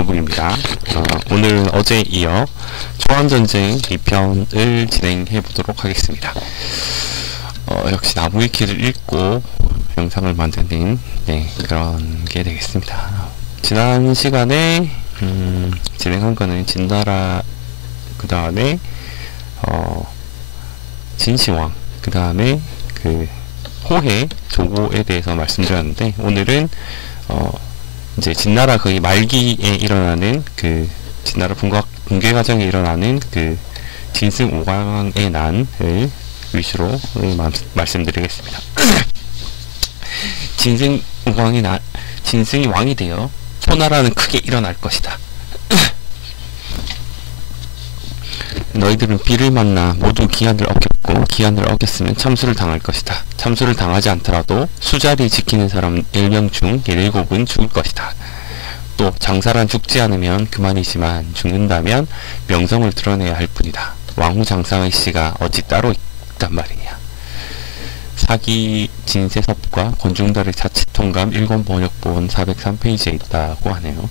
거북입니다. 오늘은 어제에 이어 초안전쟁 2편을 진행해 보도록 하겠습니다. 역시 나무위키를 읽고 영상을 만드는 그런 게 되겠습니다. 지난 시간에 진행한 거는 진나라, 그 다음에 진시황, 그 다음에 그 호해 조고에 대해서 말씀드렸는데, 오늘은 이제 진나라 거의 말기에 일어나는 그 진나라 붕괴 과정에 일어나는 그 진승 5강의 난을 위주로 말씀드리겠습니다. 진승 5강의 난, 진승이 왕이 되어 초나라는 크게 일어날 것이다. 너희들은 비를 만나 모두 기한을 어겼고, 기한을 어겼으면 참수를 당할 것이다. 참수를 당하지 않더라도 수자리 지키는 사람 10명 중 17은 죽을 것이다. 또 장사란 죽지 않으면 그만이지만 죽는다면 명성을 드러내야 할 뿐이다. 왕후 장상의 씨가 어찌 따로 있단 말이냐. 사기 진세섭과 권중달의 자치통감 1권 번역본 403페이지에 있다고 하네요.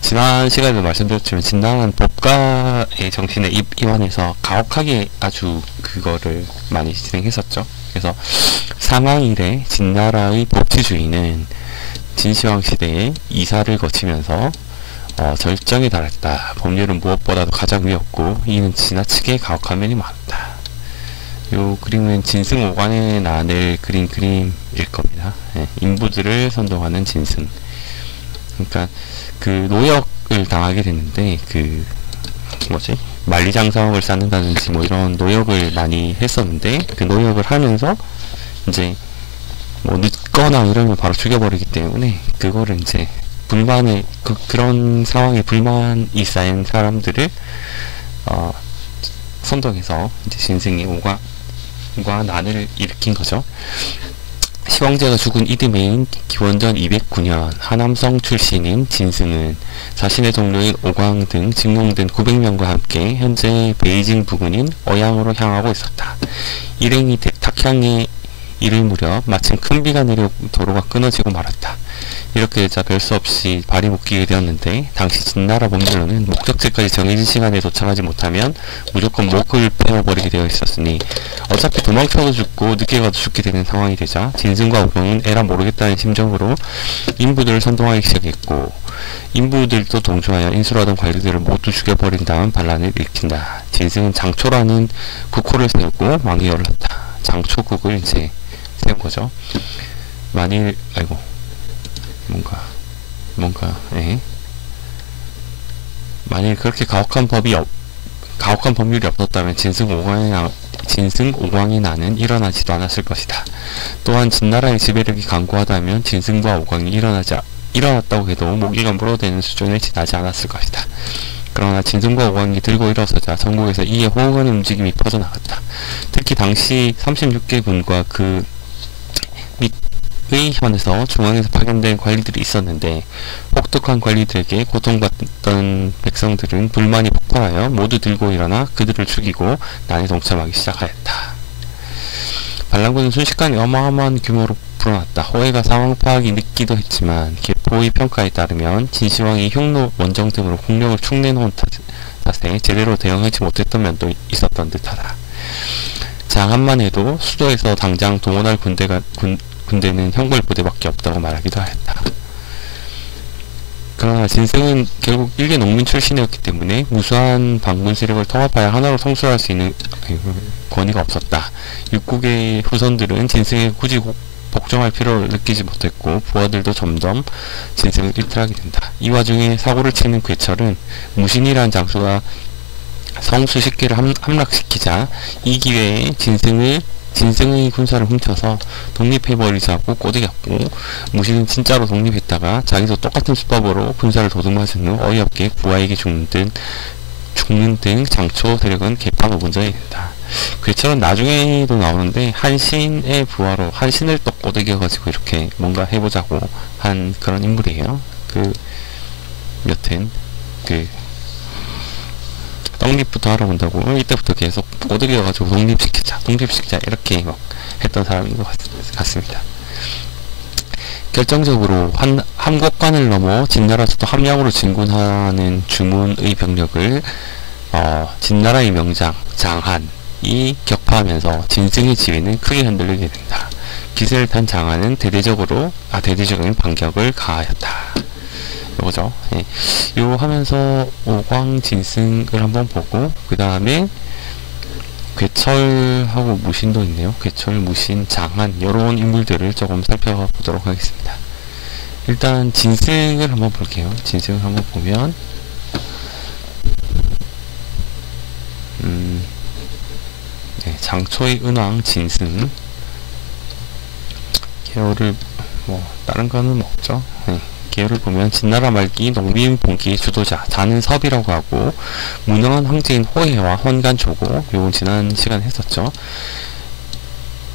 지난 시간에도 말씀드렸지만 진나라는 법가의 정신에 입안해서 가혹하게 아주 그거를 많이 진행했었죠. 그래서 상왕 이래 진나라의 법치주의는 진시황 시대에 이사를 거치면서 절정에 달했다. 법률은 무엇보다도 가장 위였고 이는 지나치게 가혹한 면이 많다. 요 그림은 진승 5관의 난을 그린 그림일 겁니다. 인부들을 선동하는 진승. 그러니까 그 노역을 당하게 됐는데, 그 뭐지, 만리장성을 쌓는다든지 뭐 이런 노역을 많이 했었는데, 그 노역을 하면서 이제 뭐 늦거나 이러면 바로 죽여버리기 때문에 그거를 이제 불만을 그런 상황에 불만이 쌓인 사람들을 선동해서 이제 진승이 오가 난을 일으킨 거죠. 시황제가 죽은 이듬해인 기원전 209년 하남성 출신인 진승은 자신의 동료인 오광 등 직용된 900명과 함께 현재 베이징 부근인 어양으로 향하고 있었다. 일행이 탁향에 이를 무렵 마침 큰 비가 내려 도로가 끊어지고 말았다. 이렇게 되자 별 수 없이 발이 묶이게 되었는데, 당시 진나라 법률로는 목적지까지 정해진 시간에 도착하지 못하면 무조건 목을 베어버리게 되어 있었으니 어차피 도망쳐도 죽고 늦게 가도 죽게 되는 상황이 되자 진승과 오광은 에라 모르겠다는 심정으로 인부들을 선동하기 시작했고, 인부들도 동조하여 인수라던 관리들을 모두 죽여버린 다음 반란을 일으킨다. 진승은 장초라는 국호를 세우고 왕위 올랐다. 장초국을 이제 세운 거죠. 만일 만일 그렇게 가혹한 법률이 없었다면 진승 5광의 난은 일어나지도 않았을 것이다. 또한 진나라의 지배력이 강고하다면 진승과 5광이 일어났다고 해도 모기가 물어대는 수준에 지나지 않았을 것이다. 그러나 진승과 5광이 들고 일어서자 전국에서 이에 호응하는 움직임이 퍼져나갔다. 특히 당시 36개 군과 그 의 현에서 중앙에서 파견된 관리들이 있었는데, 혹독한 관리들에게 고통받던 백성들은 불만이 폭발하여 모두 들고 일어나 그들을 죽이고 난에 동참하기 시작하였다. 반란군은 순식간에 어마어마한 규모로 불어났다. 호해가 상황 파악이 늦기도 했지만 계포의 평가에 따르면 진시황이 흉노 원정 등으로 국력을 축내놓은 탓에 제대로 대응하지 못했던 면도 있었던 듯하다. 장안만 해도 수도에서 당장 동원할 군대는 형벌 부대밖에 없다고 말하기도 하였다. 그러나 진승은 결국 일개 농민 출신이었기 때문에 무수한 반군 세력을 통합하여 하나로 통솔할 수 있는 권위가 없었다. 육국의 후손들은 진승에 굳이 복종할 필요를 느끼지 못했고, 부하들도 점점 진승을 일탈하게 된다. 이 와중에 사고를 치는 괴철은 무신이라는 장수가 성 수십 개를 함락시키자 이 기회에 진승의 군사를 훔쳐서 독립해버리자고 꼬드겼고, 무신은 진짜로 독립했다가 자기도 똑같은 수법으로 군사를 도둑맞은 후 어이없게 부하에게 죽는 등 장초 세력은 개판오분전이 된다. 괴철은 나중에도 나오는데 한신의 부하로 한신을 또 꼬드겨가지고 이렇게 뭔가 해보자고 한 그런 인물이에요. 여튼 독립부터 알아본다고 이때부터 계속 꼬드겨가지고 독립시키자 이렇게 막 했던 사람인 것 같습니다. 결정적으로 함곡관을 넘어 진나라에서도 함량으로 진군하는 주문의 병력을 진나라의 명장 장한이 격파하면서 진승의 지위는 크게 흔들리게 된다. 기세를 탄 장한은 대대적인 반격을 가하였다. 요거죠. 예. 요 하면서 오광진승을 한번 보고 그 다음에 괴철하고 무신도 있네요. 괴철, 무신, 장한 요런 인물들을 조금 살펴보도록 하겠습니다. 일단 진승을 한번 볼게요. 진승을 한번 보면 네, 장초의 은왕 진승 계열을 다른 거는 없죠. 네. 계열을 보면 진나라 말기 농민 봉기의 주도자 잔은섭이라고 하고 무능한 황제인 호해와 헌간초고 요건 지난 시간에 했었죠.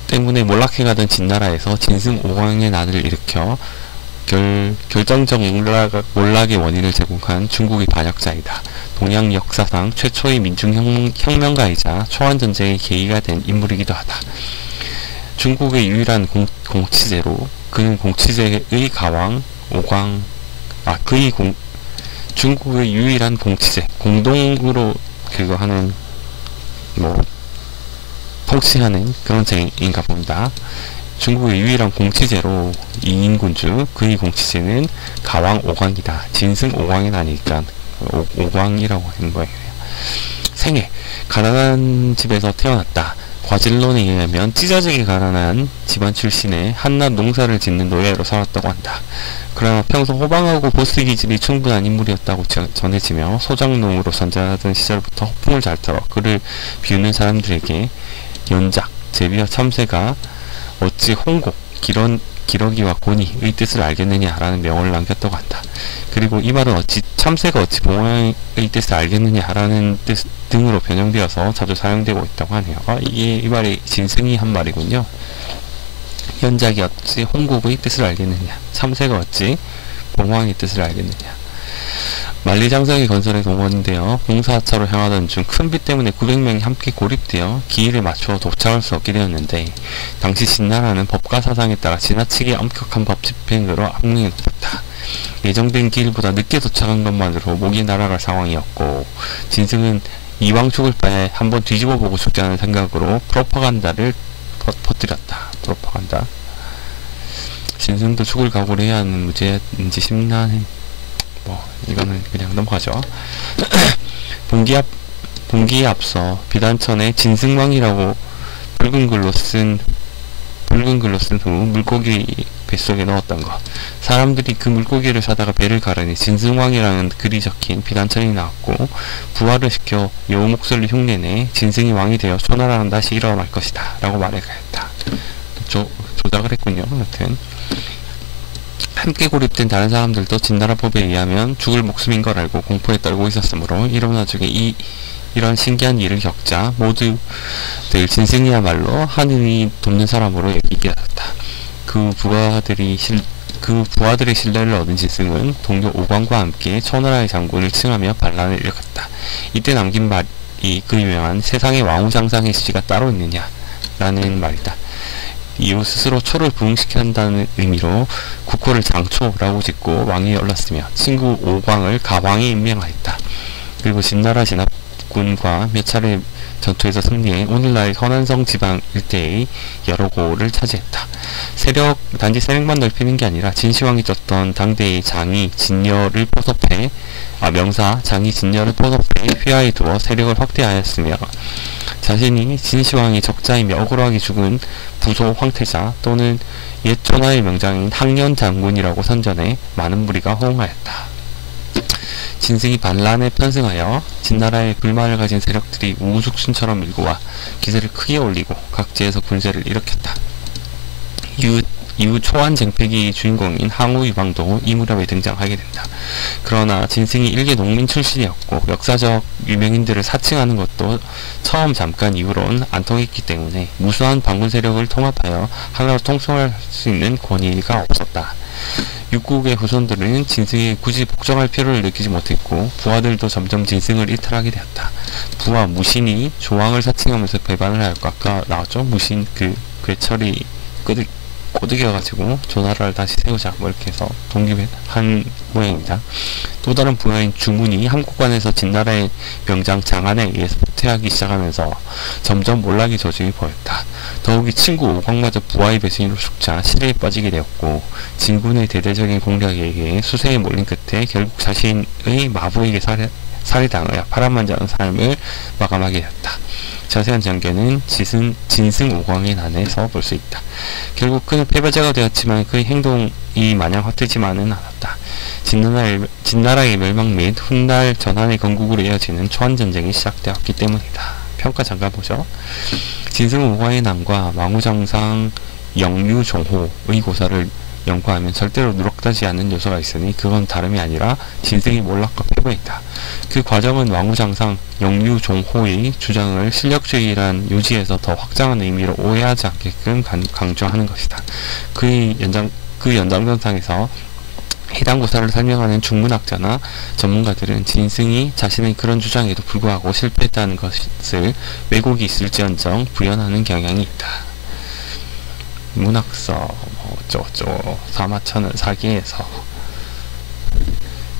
때문에 몰락해가던 진나라에서 진승 오광의 난을 일으켜 결정적 몰락의 원인을 제공한 중국의 반역자이다. 동양 역사상 최초의 민중혁명가이자 초안전쟁의 계기가 된 인물이기도 하다. 중국의 유일한 공치제로 그는 공치제의 가왕 오광 중국의 유일한 공치제 공동으로 그거 하는 통치하는 그런 제인가 봅니다. 중국의 유일한 공치제로 이인군주 그의 공치제는 가왕 오광이다. 진승 오광이 아니니까 오광이라고 하는 거예요. 생애 가난한 집에서 태어났다. 과질론에 의하면 찢어지게 가난한 집안 출신의 한낱 농사를 짓는 노예로 살았다고 한다. 그러나 평소 호방하고 보스 기질이 충분한 인물이었다고 전해지며 소장농으로 선전하던 시절부터 허풍을 잘 털어 그를 비우는 사람들에게 연작, 제비와 참새가 어찌 홍곡, 기러기와 고니의 뜻을 알겠느냐라는 명언을 남겼다고 한다. 그리고 이 말은 참새가 어찌 봉황의 뜻을 알겠느냐라는 뜻 등으로 변형되어서 자주 사용되고 있다고 하네요. 이 말이 진승이 한 말이군요. 연작이 어찌 홍국의 뜻을 알겠느냐, 참새가 어찌 봉황의 뜻을 알겠느냐. 만리장성의 건설에 동원되어 공사하차로 향하던 중 큰 비 때문에 900명이 함께 고립되어 기일을 맞춰 도착할 수 없게 되었는데 당시 진나라는 법과 사상에 따라 지나치게 엄격한 법 집행으로 악명이 높았다. 예정된 기일보다 늦게 도착한 것만으로 목이 날아갈 상황이었고 진승은 이왕 죽을 바에 한번 뒤집어 보고 죽자는 생각으로 프로파간다를 퍼뜨렸다. 프로파간다. 진승도 죽을 각오를 해야 하는 문제인지 심란해. 이거는 그냥 넘어가죠. 봉기에 앞서 비단천에 진승왕이라고 붉은 글로 쓴 후 물고기 뱃속에 넣었던 것. 사람들이 그 물고기를 사다가 배를 가르니 진승왕이라는 글이 적힌 비단천이 나왔고 부활을 시켜 여우 목소리를 흉내내 진승이 왕이 되어 초나라는 다시 일어날 것이다 라고 말해가였다. 조작을 했군요. 여튼 함께 고립된 다른 사람들도 진나라 법에 의하면 죽을 목숨인 걸 알고 공포에 떨고 있었으므로 이런 나중에 이런 신기한 일을 겪자 모두들 진승이야말로 하늘이 돕는 사람으로 여기게 되었다. 그 부하들의 신뢰를 얻은 진승은 동료 오광과 함께 초나라의 장군을 칭하며 반란을 일으켰다. 이때 남긴 말이 그 유명한 세상에 왕후장상의 시가 따로 있느냐 라는 말이다. 이후 스스로 초를 부흥시켜야 한다는 의미로 국호를 장초라고 짓고 왕위에 올랐으며 친구 오광을 가왕에 임명하였다. 그리고 진나라 진압군과 몇 차례 전투에서 승리해 오늘날 허난성 지방 일대의 여러 고을을 차지했다. 단지 세력만 넓히는 게 아니라 진시황이 쫓던 당대의 장이 진녀를 포섭해 휘하에 두어 세력을 확대하였으며 자신이 진시황의 적자이며 억울하게 죽은 부소 황태자 또는 옛 초나의 명장인 항년 장군이라고 선전해 많은 무리가 호응하였다. 진승이 반란에 편승하여 진나라에 불만을 가진 세력들이 우후죽순처럼 밀고 와 기세를 크게 올리고 각지에서 군세를 일으켰다. 이후 초안쟁패기의 주인공인 항우유방도 이 무렵에 등장하게 된다. 그러나 진승이 일개 농민 출신이었고 역사적 유명인들을 사칭하는 것도 처음 잠깐 이후로는 안 통했기 때문에 무수한 반군 세력을 통합하여 하나로 통솔할 수 있는 권위가 없었다. 육국의 후손들은 진승에 굳이 복종할 필요를 느끼지 못했고 부하들도 점점 진승을 이탈하게 되었다. 부하 무신이 조왕을 사칭하면서 배반을 하였고 아까 나왔죠? 무신 괴철이 꼬드겨가지고 조나라를 다시 세우자 뭐 이렇게 해서 독립한 모양입니다. 또 다른 부하인 주문이 함국관에서 진나라의 명장 장안에 의해서 후퇴하기 시작하면서 점점 몰락의 저주를 보였다. 더욱이 친구 오광마저 부하의 배신으로 죽자 시대에 빠지게 되었고 진군의 대대적인 공략에 의해 수세에 몰린 끝에 결국 자신의 마부에게 살해당하여 파란만장한 삶을 마감하게 되었다. 자세한 전개는 진승 오광의 난에서 볼 수 있다. 결국 그는 패배자가 되었지만 그의 행동이 마냥 헛되지만은 않았다. 진나라의 멸망 및 훗날 전한의 건국으로 이어지는 초안전쟁이 시작되었기 때문이다. 평가 잠깐 보죠. 진승 오광의 난과 망우장상 영유종호의 고사를 연구하면 절대로 누락되지 않는 요소가 있으니 그건 다름이 아니라 진승의 몰락과 패배이다. 그 과정은 왕후장상 영유종호의 주장을 실력주의란 요지에서 더 확장한 의미로 오해하지 않게끔 강조하는 것이다. 그 연장선상에서 해당 고사를 설명하는 중문학자나 전문가들은 진승이 자신의 그런 주장에도 불구하고 실패했다는 것을 왜곡이 있을지언정 부연하는 경향이 있다. 문학서 어쩌고저쩌고 사마천은 사기에서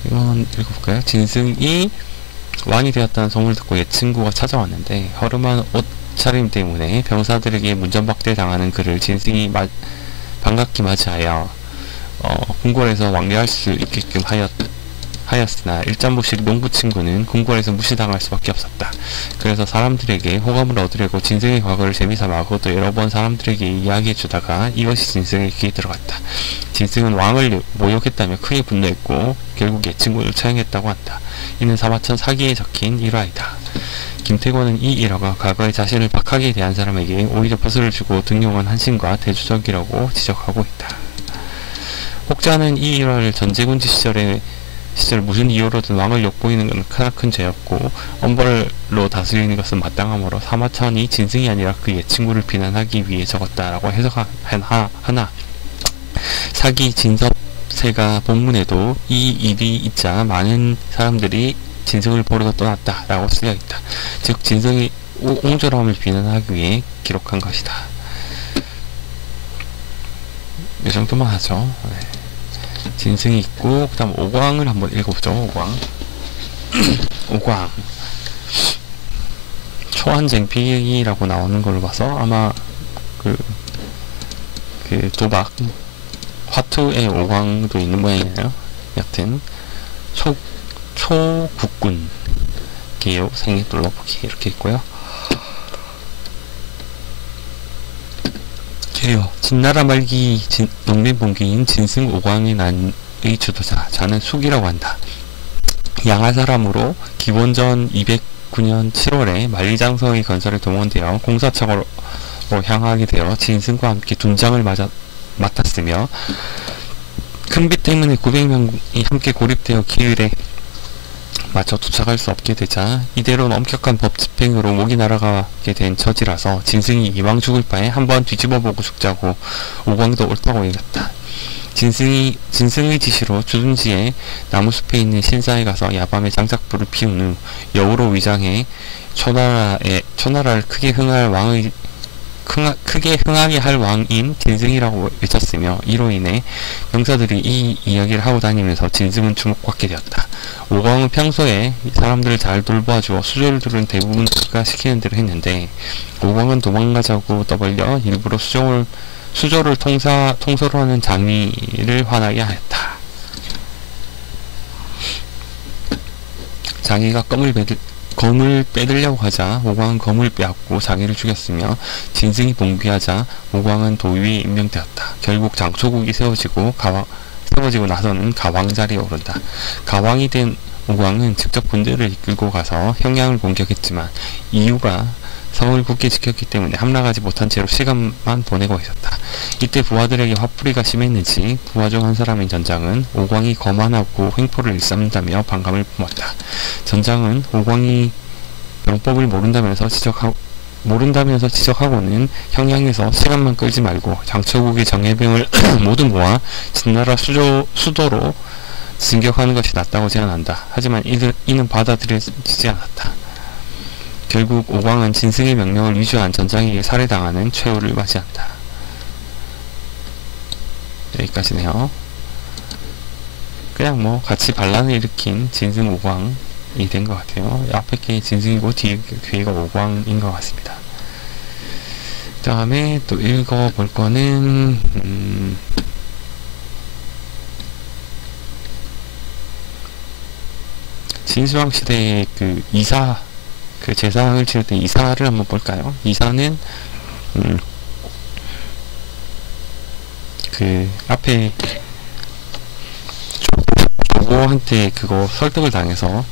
이건 읽어볼까요? 진승이 왕이 되었다는 소문을 듣고 옛 친구가 찾아왔는데 허름한 옷차림 때문에 병사들에게 문전박대 당하는 그를 진승이 반갑게 맞이하여 궁궐에서 왕래할 수 있게끔 하였으나 일장부식 농부 친구는 궁궐에서 무시당할 수밖에 없었다. 그래서 사람들에게 호감을 얻으려고 진승의 과거를 재미삼아 또 여러 번 사람들에게 이야기해주다가 이것이 진승의 귀에 들어갔다. 진승은 왕을 모욕했다며 크게 분노했고 결국 옛 친구를 처형했다고 한다. 이는 사마천 사기에 적힌 일화이다. 김태권은 이 일화가 과거에 자신을 박하게 대한 사람에게 오히려 벼슬을 주고 등용한 한심과 대조적이라고 지적하고 있다. 혹자는 이 일화를 전제군지 시절 무슨 이유로든 왕을 욕보이는 것은 크나큰 죄였고 엄벌로 다스리는 것은 마땅하므로 사마천이 진승이 아니라 그 옛 친구를 비난하기 위해 적었다라고 해석하나 사기 진섭세가 본문에도 이 일이 있자 많은 사람들이 진승을 버리고 떠났다라고 쓰여있다. 즉 진승의 옹졸함을 비난하기 위해 기록한 것이다. 이 정도만 하죠. 네. 진승이 있고 그 다음 오광을 한번 읽어보죠. 오광 오광 초안쟁피라고 나오는 걸로 봐서 아마 그 도박 화투의 오광도 있는 모양이에요. 여튼 초국군 개요 생애 둘러보기 이렇게 있고요. 개요 진나라 말기 농민봉기인 진승 오광의 난의 주도자 자는 숙이라고 한다. 양하 사람으로 기원전 209년 7월에 만리장성의 건설에 동원되어 공사청으로 향하게 되어 진승과 함께 둔장을 맡았으며 큰 비 때문에 900명이 함께 고립되어 기일에 맞춰 도착할 수 없게 되자 이대로는 엄격한 법 집행으로 목이 날아가게 된 처지라서 진승이 이왕 죽을 바에 한번 뒤집어보고 죽자고 오광도 옳다고 여겼다. 진승의 지시로 주둔지에 나무숲에 있는 신사에 가서 야밤에 장작불을 피운 후 여우로 위장해 초나라를 크게 흥하게 할 왕인 진승이라고 외쳤으며 이로 인해 병사들이 이 이야기를 하고 다니면서 진승은 주목받게 되었다. 오광은 평소에 사람들을 잘 돌봐주어 수졸들은 대부분 그가 시키는 대로 했는데 오광은 도망가자고 떠벌려 일부러 수조를 통솔로 하는 장의를 화나게 하였다. 장의가 검을 빼들려고 하자 오광은 검을 빼앗고 장의를 죽였으며 진승이 봉기하자 오광은 도위에 임명되었다. 결국 장초국이 세워지고 나서는 가왕 자리에 오른다. 가왕이 된 오광은 직접 군대를 이끌고 가서 형량을 공격했지만 이유가 성을 굳게 지켰기 때문에 함락하지 못한 채로 시간만 보내고 있었다. 이때 부하들에게 화풀이가 심했는지 부하 중 한 사람인 전장은 오광이 거만하고 횡포를 일삼는다며 반감을 품었다. 전장은 오광이 병법을 모른다면서 지적하고는 형량에서 시간만 끌지 말고 장초국의 정예병을 모두 모아 진나라 수도로 진격하는 것이 낫다고 제안한다. 하지만 이는 받아들여지지 않았다. 결국 오광은 진승의 명령을 위조한 전장에게 살해당하는 최후를 맞이한다. 여기까지네요. 그냥 뭐 같이 반란을 일으킨 진승 오광이 된 것 같아요. 앞에 게 진승이고 뒤가 오광인 것 같습니다. 그 다음에 또 읽어볼 거는 진수왕 시대의 그 이사, 그 제상을 치를 때 이사를 한번 볼까요? 이사는 그 앞에 조고한테 그거 설득을 당해서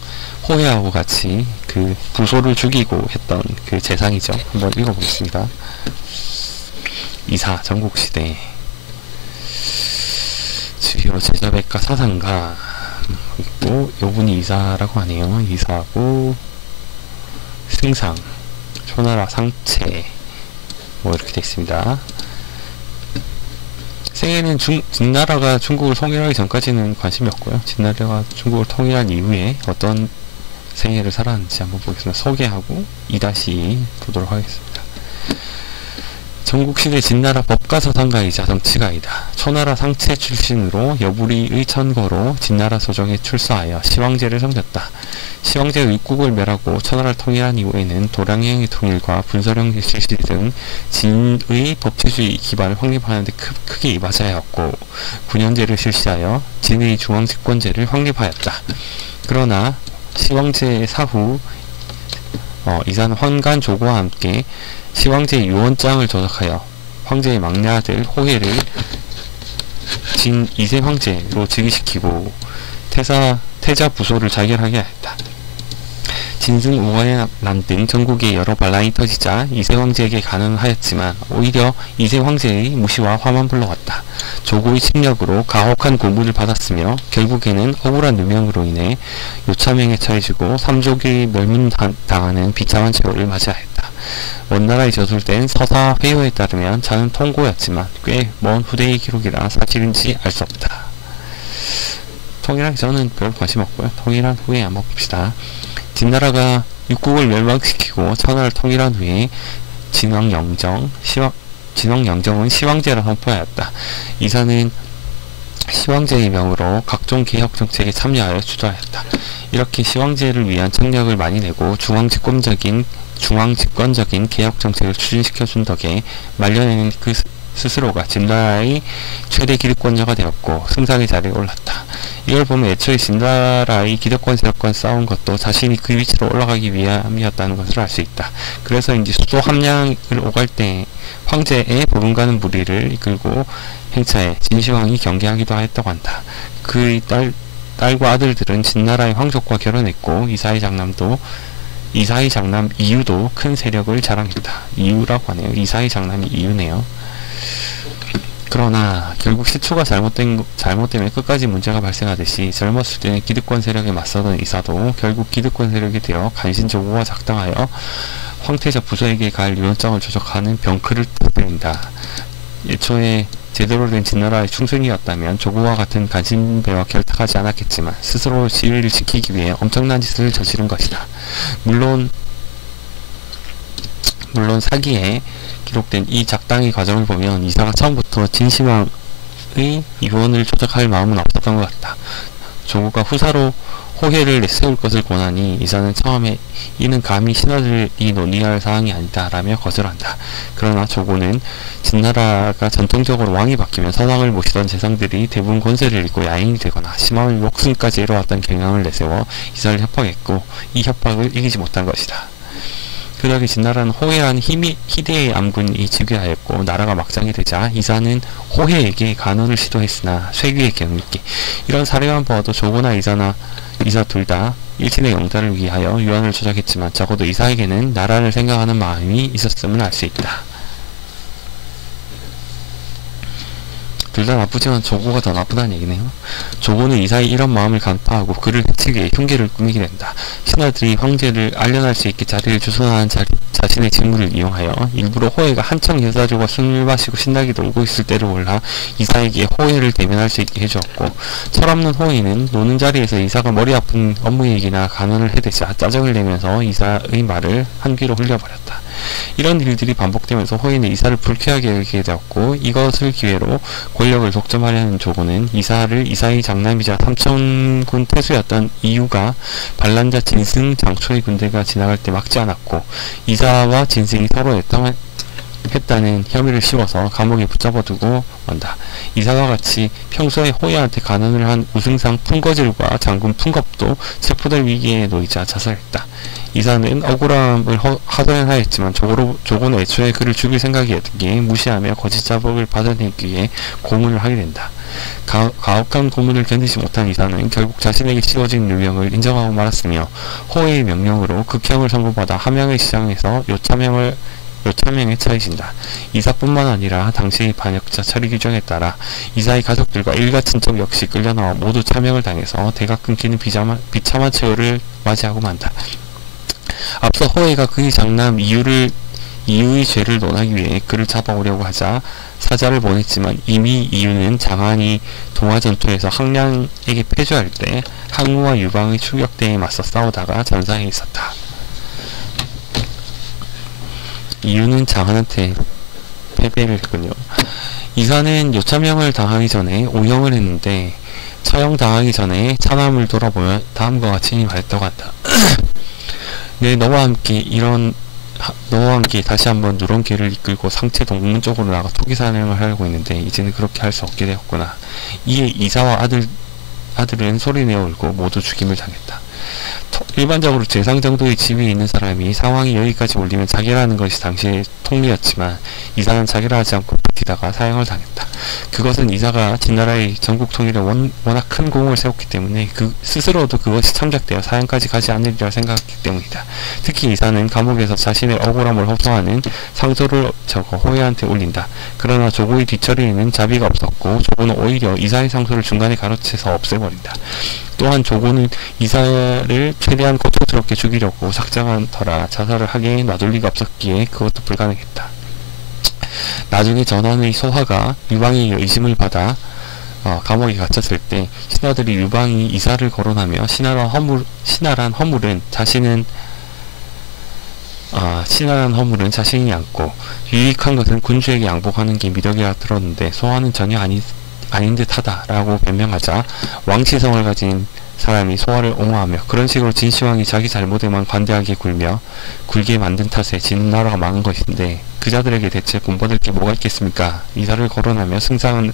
호해하고 같이 그 부소를 죽이고 했던 그 제상이죠. 한번 읽어보겠습니다. 이사 전국시대 주요 제자백과 사상가 있고 요분이 이사라고 하네요. 이사하고 승상, 초나라 상체 뭐 이렇게 되어 있습니다. 생애는 진나라가 중국을 통일하기 전까지는 관심이 없고요. 진나라가 중국을 통일한 이후에 어떤 생애를 살았는지 한번 보겠습니다. 소개하고 2-2 보도록 하겠습니다. 전국시대 진나라 법가사상가이자 정치가이다. 초나라 상체 출신으로 여부리의 천거로 진나라 소정에 출사하여 시황제를 섬겼다. 시황제의 입국을 멸하고 천하를 통일한 이후에는 도량행의 통일과 분서령 실시 등 진의 법치주의 기반을 확립하는 데 크게 이바지하였고 9년제를 실시하여 진의 중앙집권제를 확립하였다. 그러나 시황제 사후 이산 환관 조고와 함께 시황제의 유언장을 조작하여 황제의 막내 아들 호해를 진 2세 황제로 즉위시키고 태자 부소를 자결하게 하였다. 진승 우화의 난 등 전국에 여러 반란이 터지자 2세 황제에게 가능하였지만 오히려 2세 황제의 무시와 화만 불러왔다. 조고의 침략으로 가혹한 고문을 받았으며 결국에는 억울한 누명으로 인해 요참행에 처해지고 삼족이 멸문당하는 비참한 최후를 맞이하였다. 원나라에 저술된 서사 회호에 따르면 자는 통고였지만 꽤 먼 후대의 기록이라 사실인지 알 수 없다. 통일하기 전은 별 관심 없고요. 통일한 후에 한번 봅시다. 진나라가 육국을 멸망시키고 천하를 통일한 후에 진왕영정은 시황제라 선포하였다. 이사는 시황제의 명으로 각종 개혁 정책에 참여하여 주도하였다. 이렇게 시황제를 위한 청력을 많이 내고 중앙집권적인 개혁 정책을 추진시켜준 덕에 말년에는 그 스스로가 진나라의 최대 기득권자가 되었고 승상의 자리에 올랐다. 이걸 보면 애초에 진나라의 기득권 세력과 싸운 것도 자신이 그 위치로 올라가기 위함이었다는 것을 알 수 있다. 그래서인지 수도 함량을 오갈 때 황제의 버금가는 무리를 이끌고 행차해 진시황이 경계하기도 하였다고 한다. 그의 딸과 아들들은 진나라의 황족과 결혼했고 이사의 장남 이유도 큰 세력을 자랑했다. 이유라고 하네요. 이사의 장남이 이유네요. 그러나 결국 시초가 잘못되면 끝까지 문제가 발생하듯이 젊었을 때는 기득권 세력에 맞서던 이사도 결국 기득권 세력이 되어 간신조고와 작당하여 황태자 부서에게 갈 유언장을 조작하는 병크를 터뜨린다. 애초에 제대로 된 진나라의 충성이었다면 조고와 같은 간신배와 결탁하지 않았겠지만 스스로 지위를 지키기 위해 엄청난 짓을 저지른 것이다. 물론 사기에 기록된 이 작당의 과정을 보면 이사가 처음부터 진시황의 유언을 조작할 마음은 없었던 것 같다. 조고가 후사로 호해를 내세울 것을 권하니 이사는 처음에 이는 감히 신하들이 논의할 사항이 아니다 라며 거절한다. 그러나 조고는 진나라가 전통적으로 왕이 바뀌면 선왕을 모시던 재상들이 대부분 권세를 잃고 야인이 되거나 심하면 목숨까지 잃어왔던 경향을 내세워 이사를 협박했고 이 협박을 이기지 못한 것이다. 그 덕에 진나라는 호해라는 희대의 암군이 즉위하였고 나라가 막장이 되자 이사는 호해에게 간언을 시도했으나 쇠귀에 경밌게 이런 사례만 보아도 조고나 이사 둘 다 일친의 영달을 위하여 유언을 조작했지만 적어도 이사에게는 나라를 생각하는 마음이 있었음을 알 수 있다. 둘 다 나쁘지만 조고가 더 나쁘다는 얘기네요. 조고는 이사의 이런 마음을 간파하고 그를 해치기 위해 흉계를 꾸미게 된다. 신하들이 황제를 알련할 수 있게 자리를 주선하는 자신의 직무를 이용하여 일부러 호해가 한창 여자들과 술을 마시고 신나게 놀고 있을 때를 몰라 이사에게 호해를 대면할 수 있게 해주었고 철없는 호해는 노는 자리에서 이사가 머리 아픈 업무 얘기나 간언을 해대자 짜증을 내면서 이사의 말을 한 귀로 흘려버렸다. 이런 일들이 반복되면서 호에는 이사를 불쾌하게 여기게 되었고, 이것을 기회로 권력을 독점하려는 조고는 이사의 장남이자 삼천군 태수였던 이유가 반란자 진승 장초의 군대가 지나갈 때 막지 않았고, 이사와 진승이 서로 했다는 혐의를 씌워서 감옥에 붙잡아두고 만다. 이사와 같이 평소에 호야한테 간언을 한 우승상 풍거질과 장군 풍겁도 체포될 위기에 놓이자 자살했다. 이사는 억울함을 하소연하였지만 조고는 애초에 그를 죽일 생각이었기에 무시하며 거짓 자복을 받아내기 위해 고문을 하게 된다. 가혹한 고문을 견디지 못한 이사는 결국 자신에게 씌워진 유명을 인정하고 말았으며, 호의 명령으로 극형을 선고받아 함양의 시장에서 요참형에 처해진다. 이사뿐만 아니라 당시의 반역자 처리 규정에 따라 이사의 가족들과 일가 친척 역시 끌려나와 모두 참형을 당해서 대가 끊기는 비참한 최후를 맞이하고 만다. 앞서 호해가 그의 장남 이유의 죄를 논하기 위해 그를 잡아오려고 하자 사자를 보냈지만, 이미 이유는 장안이 동화전투에서 항량에게 패주할 때 항우와 유방의 추격대에 맞서 싸우다가 전사해 있었다. 이유는 장한한테 패배를 했군요. 이사는 요참형을 당하기 전에 오형을 했는데, 처형 당하기 전에 차남을 돌아보며 다음과 같이 말했다고 한다. 네, 너와 함께 다시 한번 누런개를 이끌고 상체 동문 쪽으로 나가 토기 사냥을 하려고 했는데 이제는 그렇게 할 수 없게 되었구나. 이에 이사와 아들은 소리내어 울고 모두 죽임을 당했다. 일반적으로 재상 정도의 지위에 있는 사람이 상황이 여기까지 올리면 자결하는 것이 당시의 통리였지만, 이사는 자결하지 않고 버티다가 사형을 당했다. 그것은 이사가 진나라의 전국 통일에 워낙 큰 공을 세웠기 때문에 스스로도 그것이 참작되어 사형까지 가지 않으리라 생각했기 때문이다. 특히 이사는 감옥에서 자신의 억울함을 호소하는 상소를 적어 호해한테 올린다. 그러나 조고의 뒤처리에는 자비가 없었고, 조고는 오히려 이사의 상소를 중간에 가로채서 없애버린다. 또한 조고는 이사를 최대한 고통스럽게 죽이려고 작정한 터라 자살을 하기에 놔둘 리가 없었기에 그것도 불가능했다. 나중에 전원의 소화가 유방의 의심을 받아 감옥에 갇혔을 때 신하들이 유방이 이사를 거론하며 신하란 허물은 자신이 안고 유익한 것은 군주에게 양복하는 게 미덕이라 들었는데 소화는 전혀 아닌 듯하다 라고 변명하자, 왕치성을 가진 사람이 소화를 옹호하며 그런 식으로 진시황이 자기 잘못에만 관대하게 굴게 만든 탓에 진나라가 망한 것인데, 그 자들에게 대체 본받을 게 뭐가 있겠습니까? 이사를 거론하며 승상을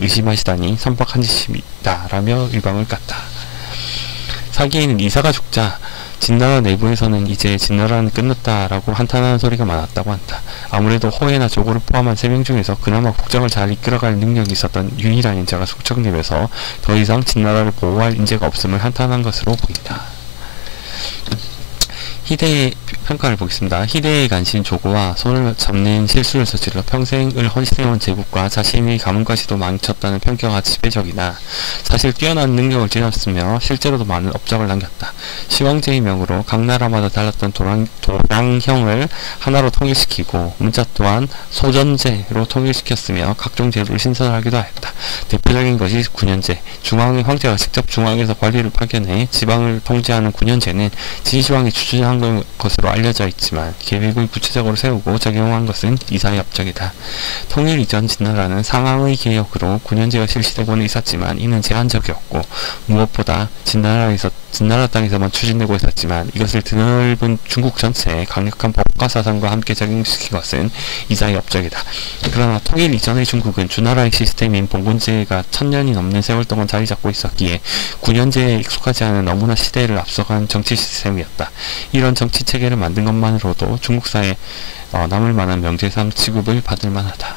의심하시다니 선박한 짓이다 라며 유방을 깠다. 사기에는 이사가 죽자 진나라 내부에서는 이제 진나라는 끝났다라고 한탄하는 소리가 많았다고 한다. 아무래도 호해나 조고를 포함한 3명 중에서 그나마 국정을 잘 이끌어갈 능력이 있었던 유일한 인재가 숙청림에서 더 이상 진나라를 보호할 인재가 없음을 한탄한 것으로 보인다. 희대의 평가를 보겠습니다. 희대의 간신 조고와 손을 잡는 실수를 저질러 평생을 헌신해온 제국과 자신의 가문까지도 망쳤다는 평가가 지배적이나, 사실 뛰어난 능력을 지녔으며 실제로도 많은 업적을 남겼다. 시황제의 명으로 각 나라마다 달랐던 도량형을 하나로 통일시키고, 문자 또한 소전제로 통일시켰으며 각종 제도를 신설하기도 하였다. 대표적인 것이 군현제. 중앙의 황제가 직접 중앙에서 관리를 파견해 지방을 통제하는 군현제는 진시황이 추진한 것으로 알려져 있지만, 계획을 구체적으로 세우고 적용한 것은 이사의 업적이다. 통일 이전 진나라는 상황의 개혁으로 군현제가 실시되고는 있었지만 이는 제한적이었고, 무엇보다 진나라 땅에서만 추진되고 있었지만 이것을 드넓은 중국 전체에 강력한 법과 사상과 함께 적용시킨 것은 이사의 업적이다. 그러나 통일 이전의 중국은 주나라의 시스템인 봉건제가 1000년이 넘는 세월 동안 자리 잡고 있었기에 군현제에 익숙하지 않은 너무나 시대를 앞서간 정치 시스템이었다. 이런 정치 체계를 만든 것만으로도 중국사에 남을 만한 명재상 취급을 받을 만하다.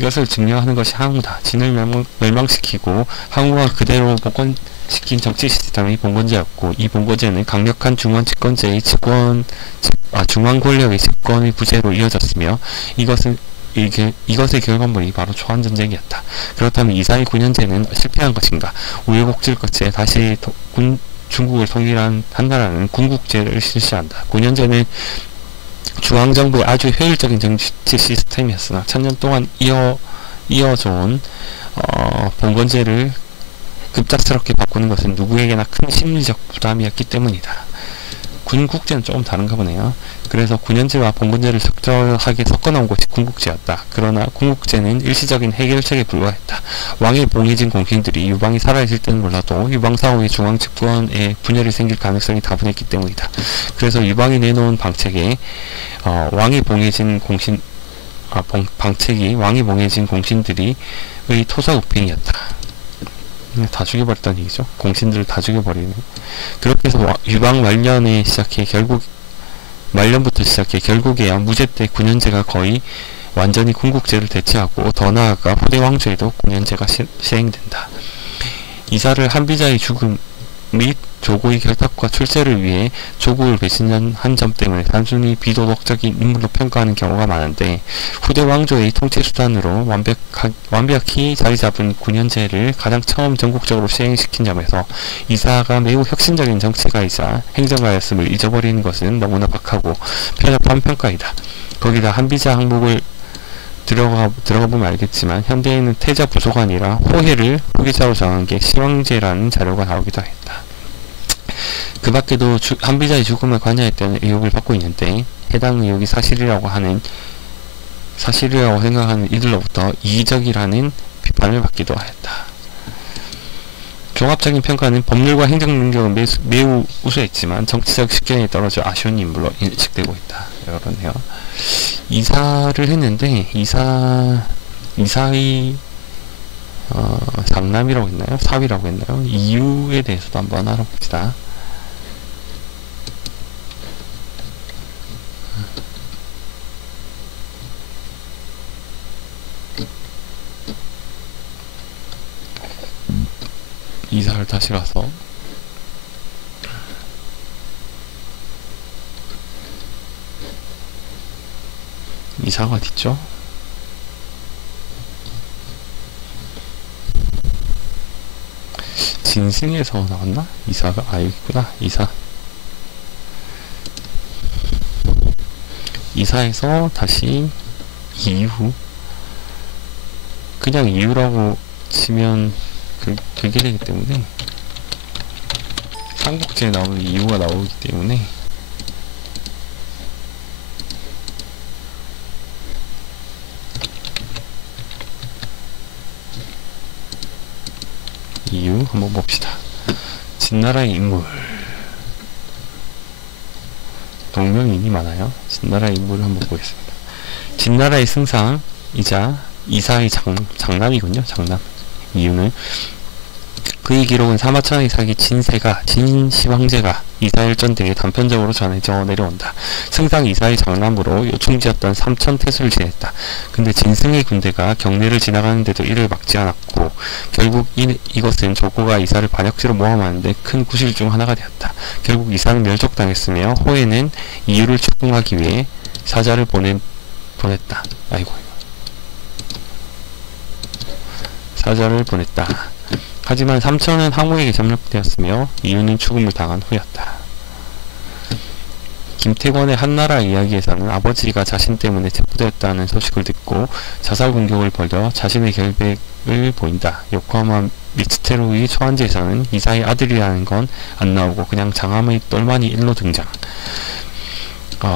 이것을 증명하는 것이 항우다. 진을 멸망시키고 항우가 그대로 복권시킨 정치 시스템이 봉건제였고, 이 봉건제는 강력한 중앙 집권제의 중앙 권력의 집권의 부재로 이어졌으며, 이것의 결과물이 바로 초안전쟁이었다. 그렇다면 이사의 군현제는 실패한 것인가? 우여곡절 끝에 다시 중국을 통일한 한나라는 군국제를 실시한다. 군현제는 중앙정부의 아주 효율적인 정치 시스템이었으나 1000년 동안 이어져온 봉건제를 급작스럽게 바꾸는 것은 누구에게나 큰 심리적 부담이었기 때문이다. 군국제는 조금 다른가 보네요. 그래서 군현제와 봉건제를 적절하게 섞어놓은 곳이 군국제였다. 그러나 군국제는 일시적인 해결책에 불과했다. 왕의 봉해진 공신들이 유방이 살아있을 때는 몰라도 유방 사후에 중앙 집권에 분열이 생길 가능성이 다분했기 때문이다. 그래서 유방이 내놓은 방책에 왕이 봉해진 공신 방책이 왕이 봉해진 공신들이 의 토사우팽이었다. 다 죽여버렸다는 얘기죠. 공신들을 다 죽여버리는. 그렇게 해서 유방 말년부터 시작해 결국에야 무제 때 군현제가 거의 완전히 군국제를 대체하고 더 나아가 후대 왕조에도 군현제가 시행된다. 이사를 한비자의 죽음 및 조국의 결탁과 출세를 위해 조국을 배신한 점 때문에 단순히 비도덕적인 인물로 평가하는 경우가 많은데 후대 왕조의 통치 수단으로 완벽히 자리 잡은 군현제를 가장 처음 전국적으로 시행시킨 점에서 이사가 매우 혁신적인 정치가이자 행정가였음을 잊어버리는 것은 너무나 박하고 편협한 평가이다. 거기다 한비자 항목을 들어가 보면 알겠지만 현대에는 태자 부소가 아니라 호해를 후계자로 정한 게 시황제라는 자료가 나오기도 했다. 그 밖에도 한비자의 죽음에 관여했다는 의혹을 받고 있는데 해당 의혹이 사실이라고 생각하는 이들로부터 이기적이라는 비판을 받기도 하였다. 종합적인 평가는 법률과 행정 능력은 매우 우수했지만 정치적 식견에 떨어져 아쉬운 인물로 인식되고 있다. 그렇네요. 이사를 했는데 이사의 장남이라고 했나요? 사위라고 했나요? 이유에 대해서도 한번 알아봅시다. 이사를 다시 가서 이사가 어딨죠? 진승에서 나왔나? 이사가? 아, 여기구나. 이사에서 다시 이유. 그냥 이유라고 치면 되게 되기 때문에 삼국지에 나오는 이유가 나오기 때문에 이유 한번 봅시다. 진나라의 인물 동명인이 많아요. 진나라의 인물을 한번 보겠습니다. 진나라의 승상이자 이사의 장남이군요. 장남. 이유는 그의 기록은 사마천의 사기 진시황제가 이사일전 등에 단편적으로 전해져 내려온다. 승상 이사의 장남으로 요충지였던 삼천태수를 지냈다. 근데 진승의 군대가 경내를 지나가는데도 이를 막지 않았고 결국 이것은 조고가 이사를 반역지로 모함하는데 큰 구실 중 하나가 되었다. 결국 이사는 멸족당했으며 호에는 이유를 추궁하기 위해 사자를 보냈다. 사자를 보냈다. 하지만 삼천은 항우에게 점령되었으며 이유는 죽음을 당한 후였다. 김태권의 한나라 이야기에서는 아버지가 자신 때문에 체포되었다는 소식을 듣고 자살 공격을 벌여 자신의 결백을 보인다. 요코하마 미츠테로의 초한지에서는 이사의 아들이라는 건 안 나오고 그냥 장함의 똘마니 일로 등장.